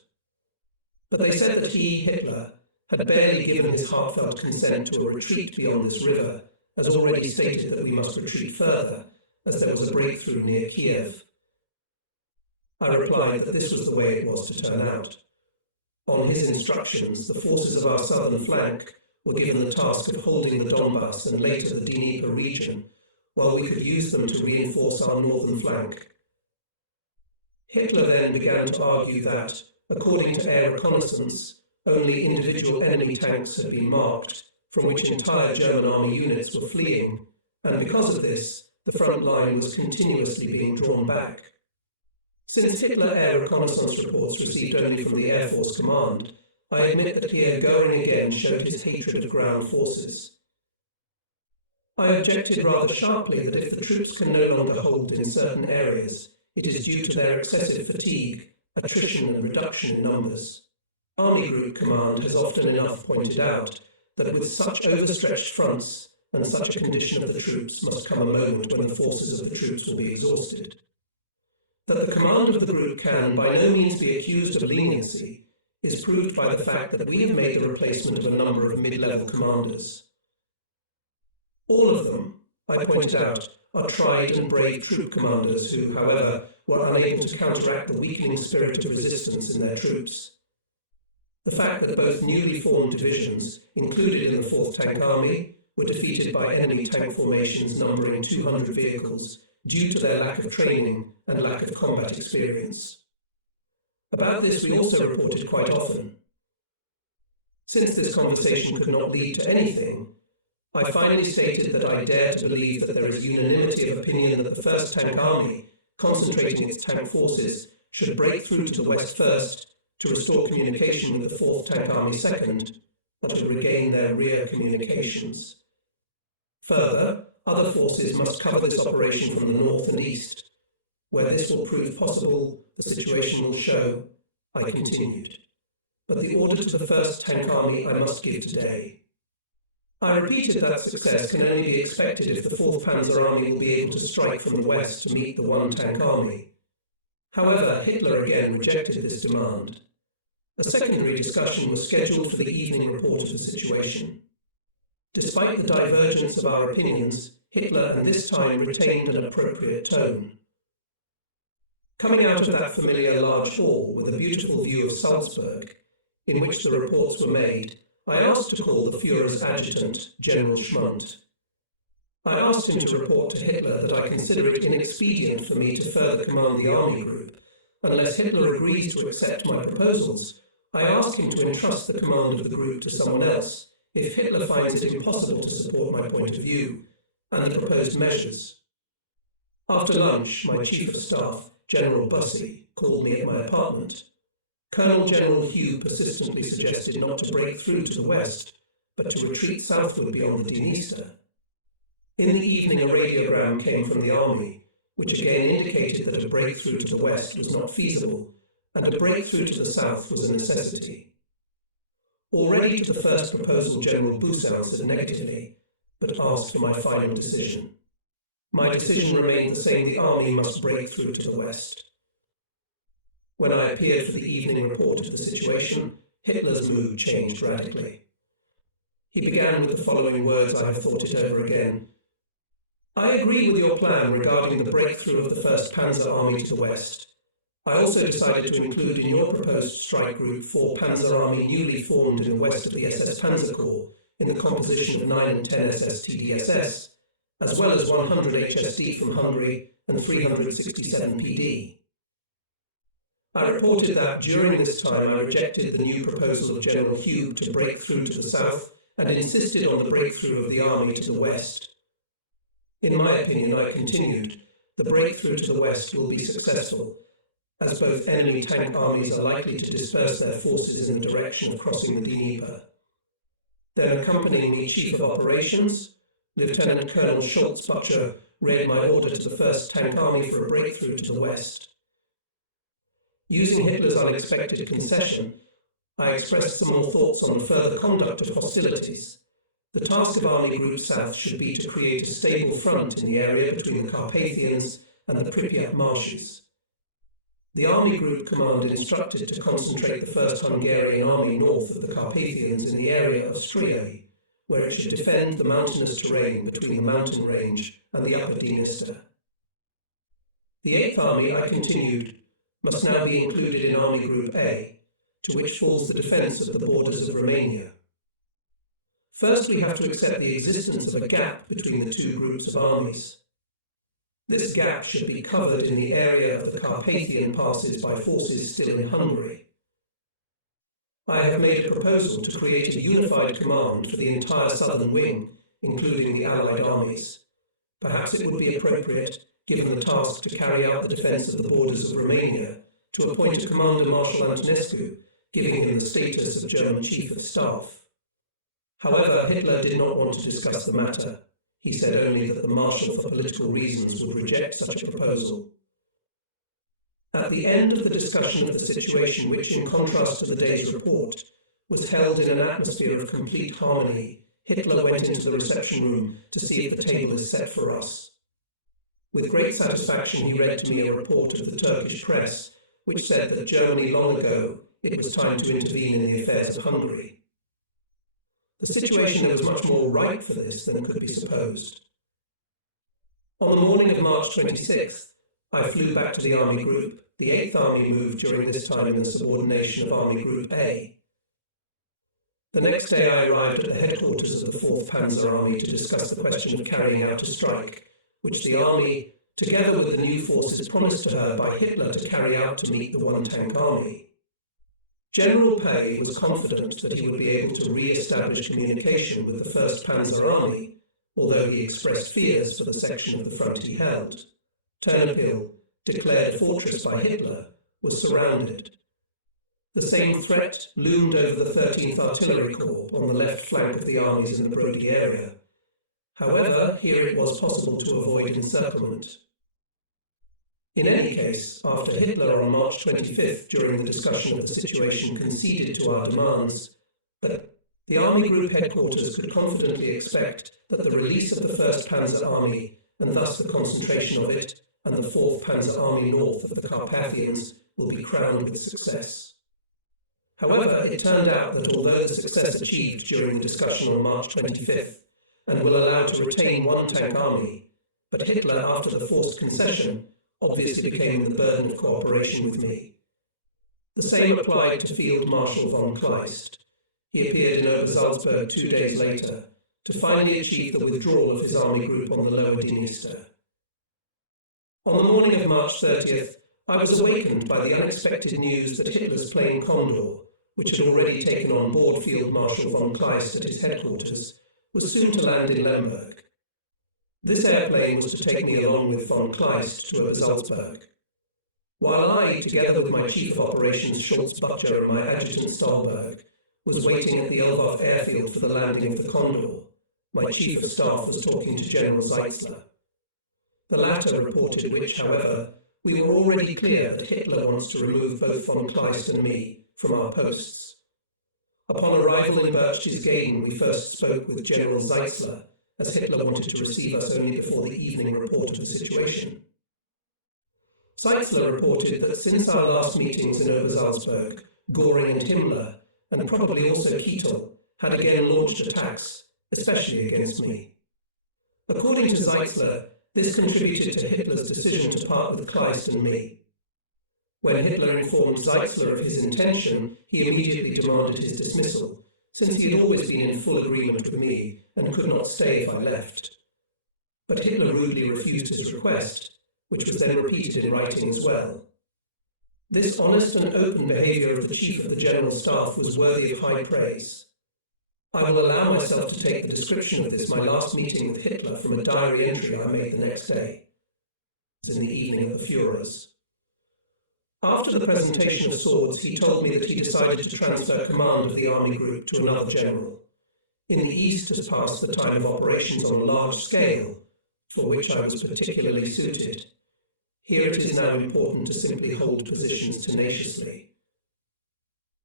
But they said that he, Hitler, had barely given his heartfelt consent to a retreat beyond this river, as already stated that we must retreat further, as there was a breakthrough near Kiev. I replied that this was the way it was to turn out. On his instructions, the forces of our southern flank were given the task of holding the Donbass and later the Dnieper region, while we could use them to reinforce our northern flank. Hitler then began to argue that, according to air reconnaissance, only individual enemy tanks had been marked, from which entire German army units were fleeing, and because of this, the front line was continuously being drawn back. Since Hitler air reconnaissance reports received only from the Air Force Command, I admit that Pierre Göring again showed his hatred of ground forces. I objected rather sharply that if the troops can no longer hold in certain areas, it is due to their excessive fatigue, attrition and reduction in numbers. Army Group Command has often enough pointed out that with such overstretched fronts and such a condition of the troops must come a moment when the forces of the troops will be exhausted. That the command of the group can by no means be accused of leniency is proved by the fact that we have made a replacement of a number of mid-level commanders. All of them, I point out, are tried and brave troop commanders who, however, were unable to counteract the weakening spirit of resistance in their troops. The fact that both newly formed divisions, included in the 4th Tank Army, were defeated by enemy tank formations numbering 200 vehicles due to their lack of training and lack of combat experience. About this we also reported quite often. Since this conversation could not lead to anything, I finally stated that I dare to believe that there is unanimity of opinion that the 1st Tank Army, concentrating its tank forces, should break through to the west first to restore communication with the 4th Tank Army second, and to regain their rear communications. Further, other forces must cover this operation from the north and east. Where this will prove possible, the situation will show, I continued. But the order to the 1st Tank Army I must give today. I repeated that success can only be expected if the 4th Panzer Army will be able to strike from the west to meet the 1 Tank Army. However, Hitler again rejected this demand. A secondary discussion was scheduled for the evening report of the situation. Despite the divergence of our opinions, Hitler and this time retained an appropriate tone. Coming out of that familiar large hall with a beautiful view of Salzburg, in which the reports were made, I asked to call the Führer's adjutant, General Schmundt. I asked him to report to Hitler that I consider it inexpedient for me to further command the army group, unless Hitler agrees to accept my proposals, I ask him to entrust the command of the group to someone else if Hitler finds it impossible to support my point of view and the proposed measures. After lunch, my Chief of Staff, General Bussey, called me at my apartment. Colonel General Hugh persistently suggested not to break through to the west, but to retreat southward beyond the Dniester. In the evening, a radiogram came from the army, which again indicated that a breakthrough to the west was not feasible, and a breakthrough to the south was a necessity. Already to the first proposal, General Boussin said negatively, but asked for my final decision. My decision remained the same: the army must break through to the west. When I appeared for the evening report of the situation, Hitler's mood changed radically. He began with the following words: "I have thought it over again. I agree with your plan regarding the breakthrough of the 1st Panzer Army to the west. I also decided to include in your proposed strike group 4 Panzer Army newly formed in the west of the SS Panzer Corps in the composition of 9 and 10 SS TDSS, as well as 100 HSD from Hungary and 367 PD. I reported that during this time I rejected the new proposal of General Hugh to break through to the south and insisted on the breakthrough of the army to the west. In my opinion," I continued, "the breakthrough to the west will be successful, as both enemy tank armies are likely to disperse their forces in the direction of crossing the Dnieper. Then, accompanying me, Chief of Operations, Lieutenant Colonel Schultz-Butcher, read my order to the 1st Tank Army for a breakthrough to the west. Using Hitler's unexpected concession, I expressed some more thoughts on the further conduct of hostilities. The task of Army Group South should be to create a stable front in the area between the Carpathians and the Pripyat marshes. The Army Group Command instructed to concentrate the 1st Hungarian Army north of the Carpathians in the area of Striyai, where it should defend the mountainous terrain between the mountain range and the upper Dniester. The 8th Army," I continued, "must now be included in Army Group A, to which falls the defence of the borders of Romania. First, we have to accept the existence of a gap between the two groups of armies. This gap should be covered in the area of the Carpathian passes by forces still in Hungary. I have made a proposal to create a unified command for the entire southern wing, including the Allied armies. Perhaps it would be appropriate, given the task to carry out the defence of the borders of Romania, to appoint a Commander Marshal Antonescu, giving him the status of German Chief of Staff. However, Hitler did not want to discuss the matter. He said only that the Marshal, for political reasons, would reject such a proposal. At the end of the discussion of the situation, which, in contrast to the day's report, was held in an atmosphere of complete harmony, Hitler went into the reception room to see if the table is set for us. With great satisfaction, he read to me a report of the Turkish press, which said that Germany long ago it was time to intervene in the affairs of Hungary. The situation there was much more ripe for this than could be supposed. On the morning of March 26th, I flew back to the Army Group. The 8th Army moved during this time in the subordination of Army Group A. The next day I arrived at the headquarters of the 4th Panzer Army to discuss the question of carrying out a strike, which the Army, together with the new forces promised to her by Hitler to carry out to meet the one-tank army. General Pay was confident that he would be able to re-establish communication with the 1st Panzer Army, although he expressed fears for the section of the front he held. Ternopil, declared fortress by Hitler, was surrounded. The same threat loomed over the 13th Artillery Corps on the left flank of the armies in the Brody area. However, here it was possible to avoid encirclement. In any case, after Hitler on March 25th, during the discussion of the situation, conceded to our demands, that the Army Group headquarters could confidently expect that the release of the 1st Panzer Army, and thus the concentration of it, and the 4th Panzer Army north of the Carpathians, will be crowned with success. However, it turned out that although the success achieved during the discussion on March 25th, and will allow to retain one-tank army, but Hitler, after the forced concession, obviously became the burden of cooperation with me. The same applied to Field Marshal von Kleist. He appeared in Obersalzberg 2 days later to finally achieve the withdrawal of his army group on the lower Dniester. On the morning of March 30th, I was awakened by the unexpected news that Hitler's plane Condor, which had already taken on board Field Marshal von Kleist at his headquarters, was soon to land in Lemberg. This airplane was to take me along with von Kleist to Salzburg. While I, together with my Chief of Operations Schultz Butcher and my Adjutant Stahlberg, was waiting at the Elbaf airfield for the landing of the Condor, my Chief of Staff was talking to General Zeitzler. The latter reported which, however, we were already clear that Hitler wants to remove both von Kleist and me from our posts. Upon arrival in Berchtesgaden, we first spoke with General Zeitzler, as Hitler wanted to receive us only before the evening report of the situation. Zeitzler reported that since our last meetings in Obersalzberg, Göring and Himmler, and probably also Keitel, had again launched attacks, especially against me. According to Zeitzler, this contributed to Hitler's decision to part with Kleist and me. When Hitler informed Zeitzler of his intention, he immediately demanded his dismissal, since he had always been in full agreement with me and could not stay if I left. But Hitler rudely refused his request, which was then repeated in writing as well. This honest and open behaviour of the Chief of the General Staff was worthy of high praise. I will allow myself to take the description of this my last meeting with Hitler from a diary entry I made the next day. It was in the evening at the Führer's. After the presentation of swords, he told me that he decided to transfer command of the army group to another general. In the East has passed the time of operations on a large scale, for which I was particularly suited. Here it is now important to simply hold positions tenaciously.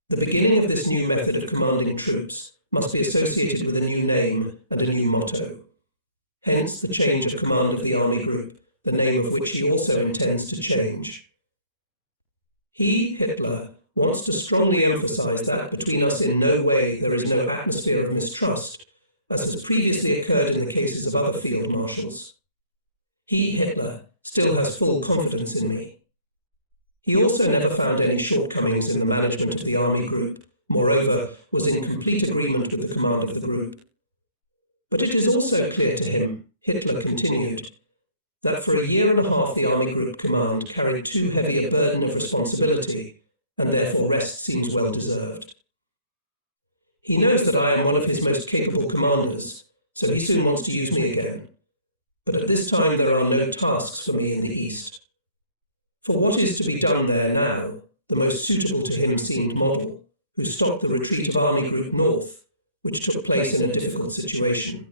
The beginning of this new method of commanding troops must be associated with a new name and a new motto. Hence the change of command of the army group, the name of which he also intends to change. He, Hitler, wants to strongly emphasize that between us in no way there is no atmosphere of mistrust, as has previously occurred in the cases of other field marshals. He, Hitler, still has full confidence in me. He also never found any shortcomings in the management of the army group, moreover, was in complete agreement with the command of the group. But it is also clear to him, Hitler continued, that for a year and a half the army group command carried too heavy a burden of responsibility, and therefore rest seems well deserved. He knows that I am one of his most capable commanders, so he soon wants to use me again. But at this time there are no tasks for me in the East. For what is to be done there now, the most suitable to him seemed Model, who stopped the retreat of Army Group North, which took place in a difficult situation.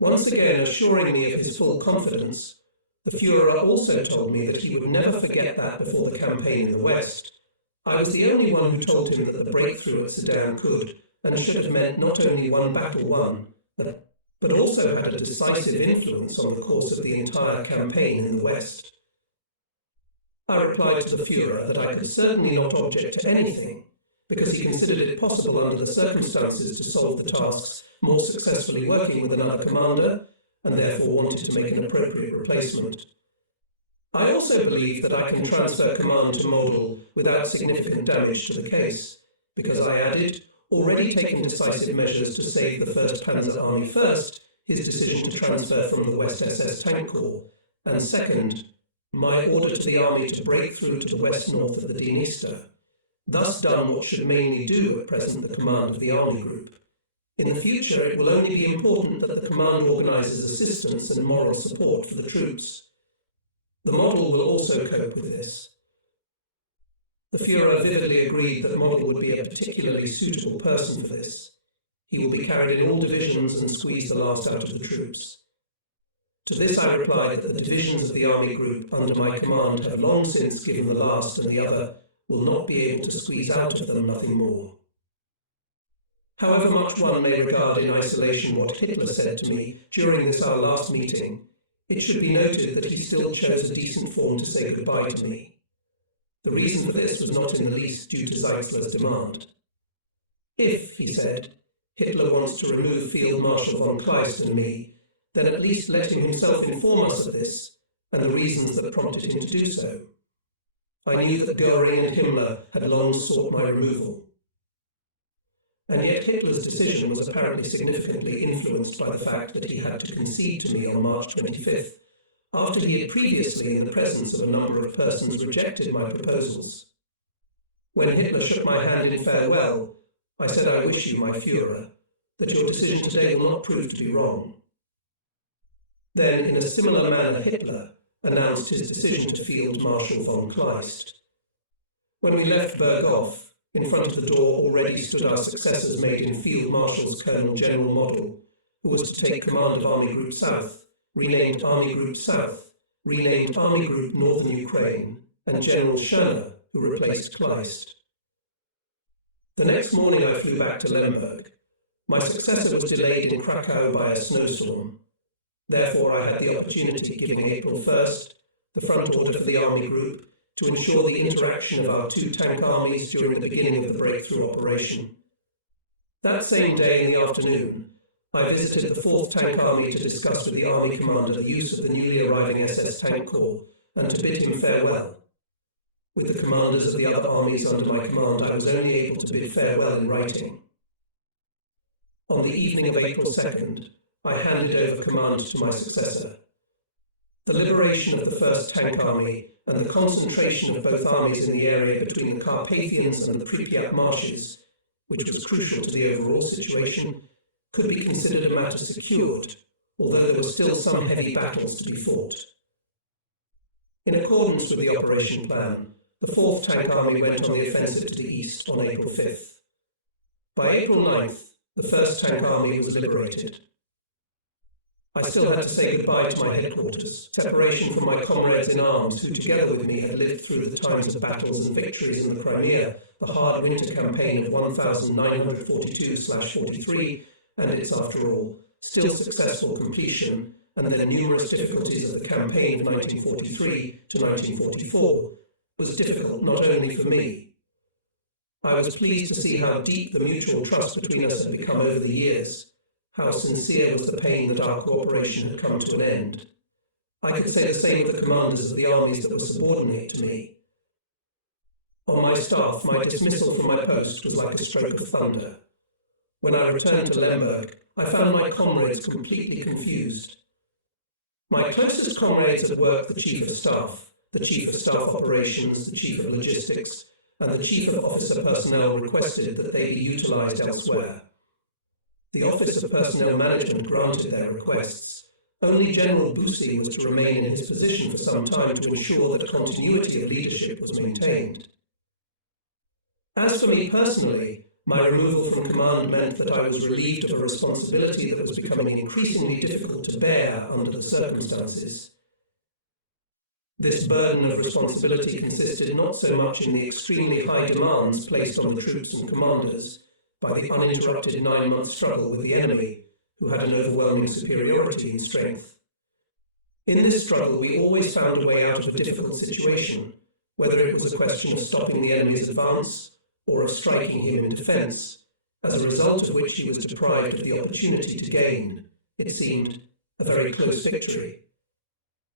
Once again assuring me of his full confidence, the Führer also told me that he would never forget that before the campaign in the West. I was the only one who told him that the breakthrough at Sedan could and should have meant not only one battle won, but also had a decisive influence on the course of the entire campaign in the West. I replied to the Führer that I could certainly not object to anything, because he considered it possible under the circumstances to solve the tasks more successfully working with another commander, and therefore wanted to make an appropriate replacement. I also believe that I can transfer command to Model without significant damage to the case, because I added, already taken decisive measures to save the 1st Panzer Army first, his decision to transfer from the West SS Tank Corps, and second, my order to the army to break through to the west-north of the Dniester, thus done what should mainly do at present the command of the army group. In the future it will only be important that the command organises assistance and moral support for the troops. The Model will also cope with this. The Führer vividly agreed that Model would be a particularly suitable person for this. He will be carried in all divisions and squeeze the last out of the troops. To this I replied that the divisions of the army group under my command have long since given the last, and the other will not be able to squeeze out of them nothing more. However much one may regard in isolation what Hitler said to me during this our last meeting, it should be noted that he still chose a decent form to say goodbye to me. The reason for this was not in the least due to Zeitzler's demand. If, he said, Hitler wants to remove Field Marshal von Kleist and me, then at least let him himself inform us of this, and the reasons that prompted him to do so. I knew that Göring and Himmler had long sought my removal. And yet Hitler's decision was apparently significantly influenced by the fact that he had to concede to me on March 25th, after he had previously, in the presence of a number of persons, rejected my proposals. When Hitler shook my hand in farewell, I said, "I wish you, my Führer, that your decision today will not prove to be wrong." Then, in a similar manner, Hitler announced his decision to Field Marshal von Kleist. When we left Berghof, in front of the door already stood our successors made in Field Marshal's Colonel General Model, who was to take command of Army Group South, renamed Army Group South, renamed Army Group Northern Ukraine, and General Schörner, who replaced Kleist. The next morning I flew back to Lemberg. My successor was delayed in Krakow by a snowstorm. Therefore I had the opportunity, giving April 1st, the front order for the Army Group, to ensure the interaction of our two tank armies during the beginning of the breakthrough operation. That same day in the afternoon, I visited the 4th Tank Army to discuss with the Army Commander the use of the newly arriving SS Tank Corps and to bid him farewell. With the commanders of the other armies under my command, I was only able to bid farewell in writing. On the evening of April 2nd, I handed over command to my successor. The liberation of the 1st Tank Army and the concentration of both armies in the area between the Carpathians and the Pripyat marshes, which was crucial to the overall situation, could be considered a matter secured, although there were still some heavy battles to be fought. In accordance with the operation plan, the 4th Tank Army went on the offensive to the east on April 5th. By April 9th, the 1st Tank Army was liberated. I still had to say goodbye to my headquarters, separation from my comrades in arms who together with me had lived through the times of battles and victories in the Crimea, the hard winter campaign of 1942/43, and its, after all, still successful completion, and the numerous difficulties of the campaign of 1943 to 1944, was difficult not only for me. I was pleased to see how deep the mutual trust between us had become over the years, how sincere was the pain that our cooperation had come to an end. I could say the same of the commanders of the armies that were subordinate to me. On my staff, my dismissal from my post was like a stroke of thunder. When I returned to Lemberg, I found my comrades completely confused. My closest comrades at work, the Chief of Staff, the Chief of Staff Operations, the Chief of Logistics, and the Chief of Officer Personnel requested that they be utilised elsewhere. The Office of Personnel Management granted their requests. Only General Bussi was to remain in his position for some time to ensure that continuity of leadership was maintained. As for me personally, my removal from command meant that I was relieved of a responsibility that was becoming increasingly difficult to bear under the circumstances. This burden of responsibility consisted not so much in the extremely high demands placed on the troops and commanders by the uninterrupted 9-month struggle with the enemy, who had an overwhelming superiority in strength. In this struggle we always found a way out of a difficult situation, whether it was a question of stopping the enemy's advance or of striking him in defence, as a result of which he was deprived of the opportunity to gain, it seemed, a very close victory.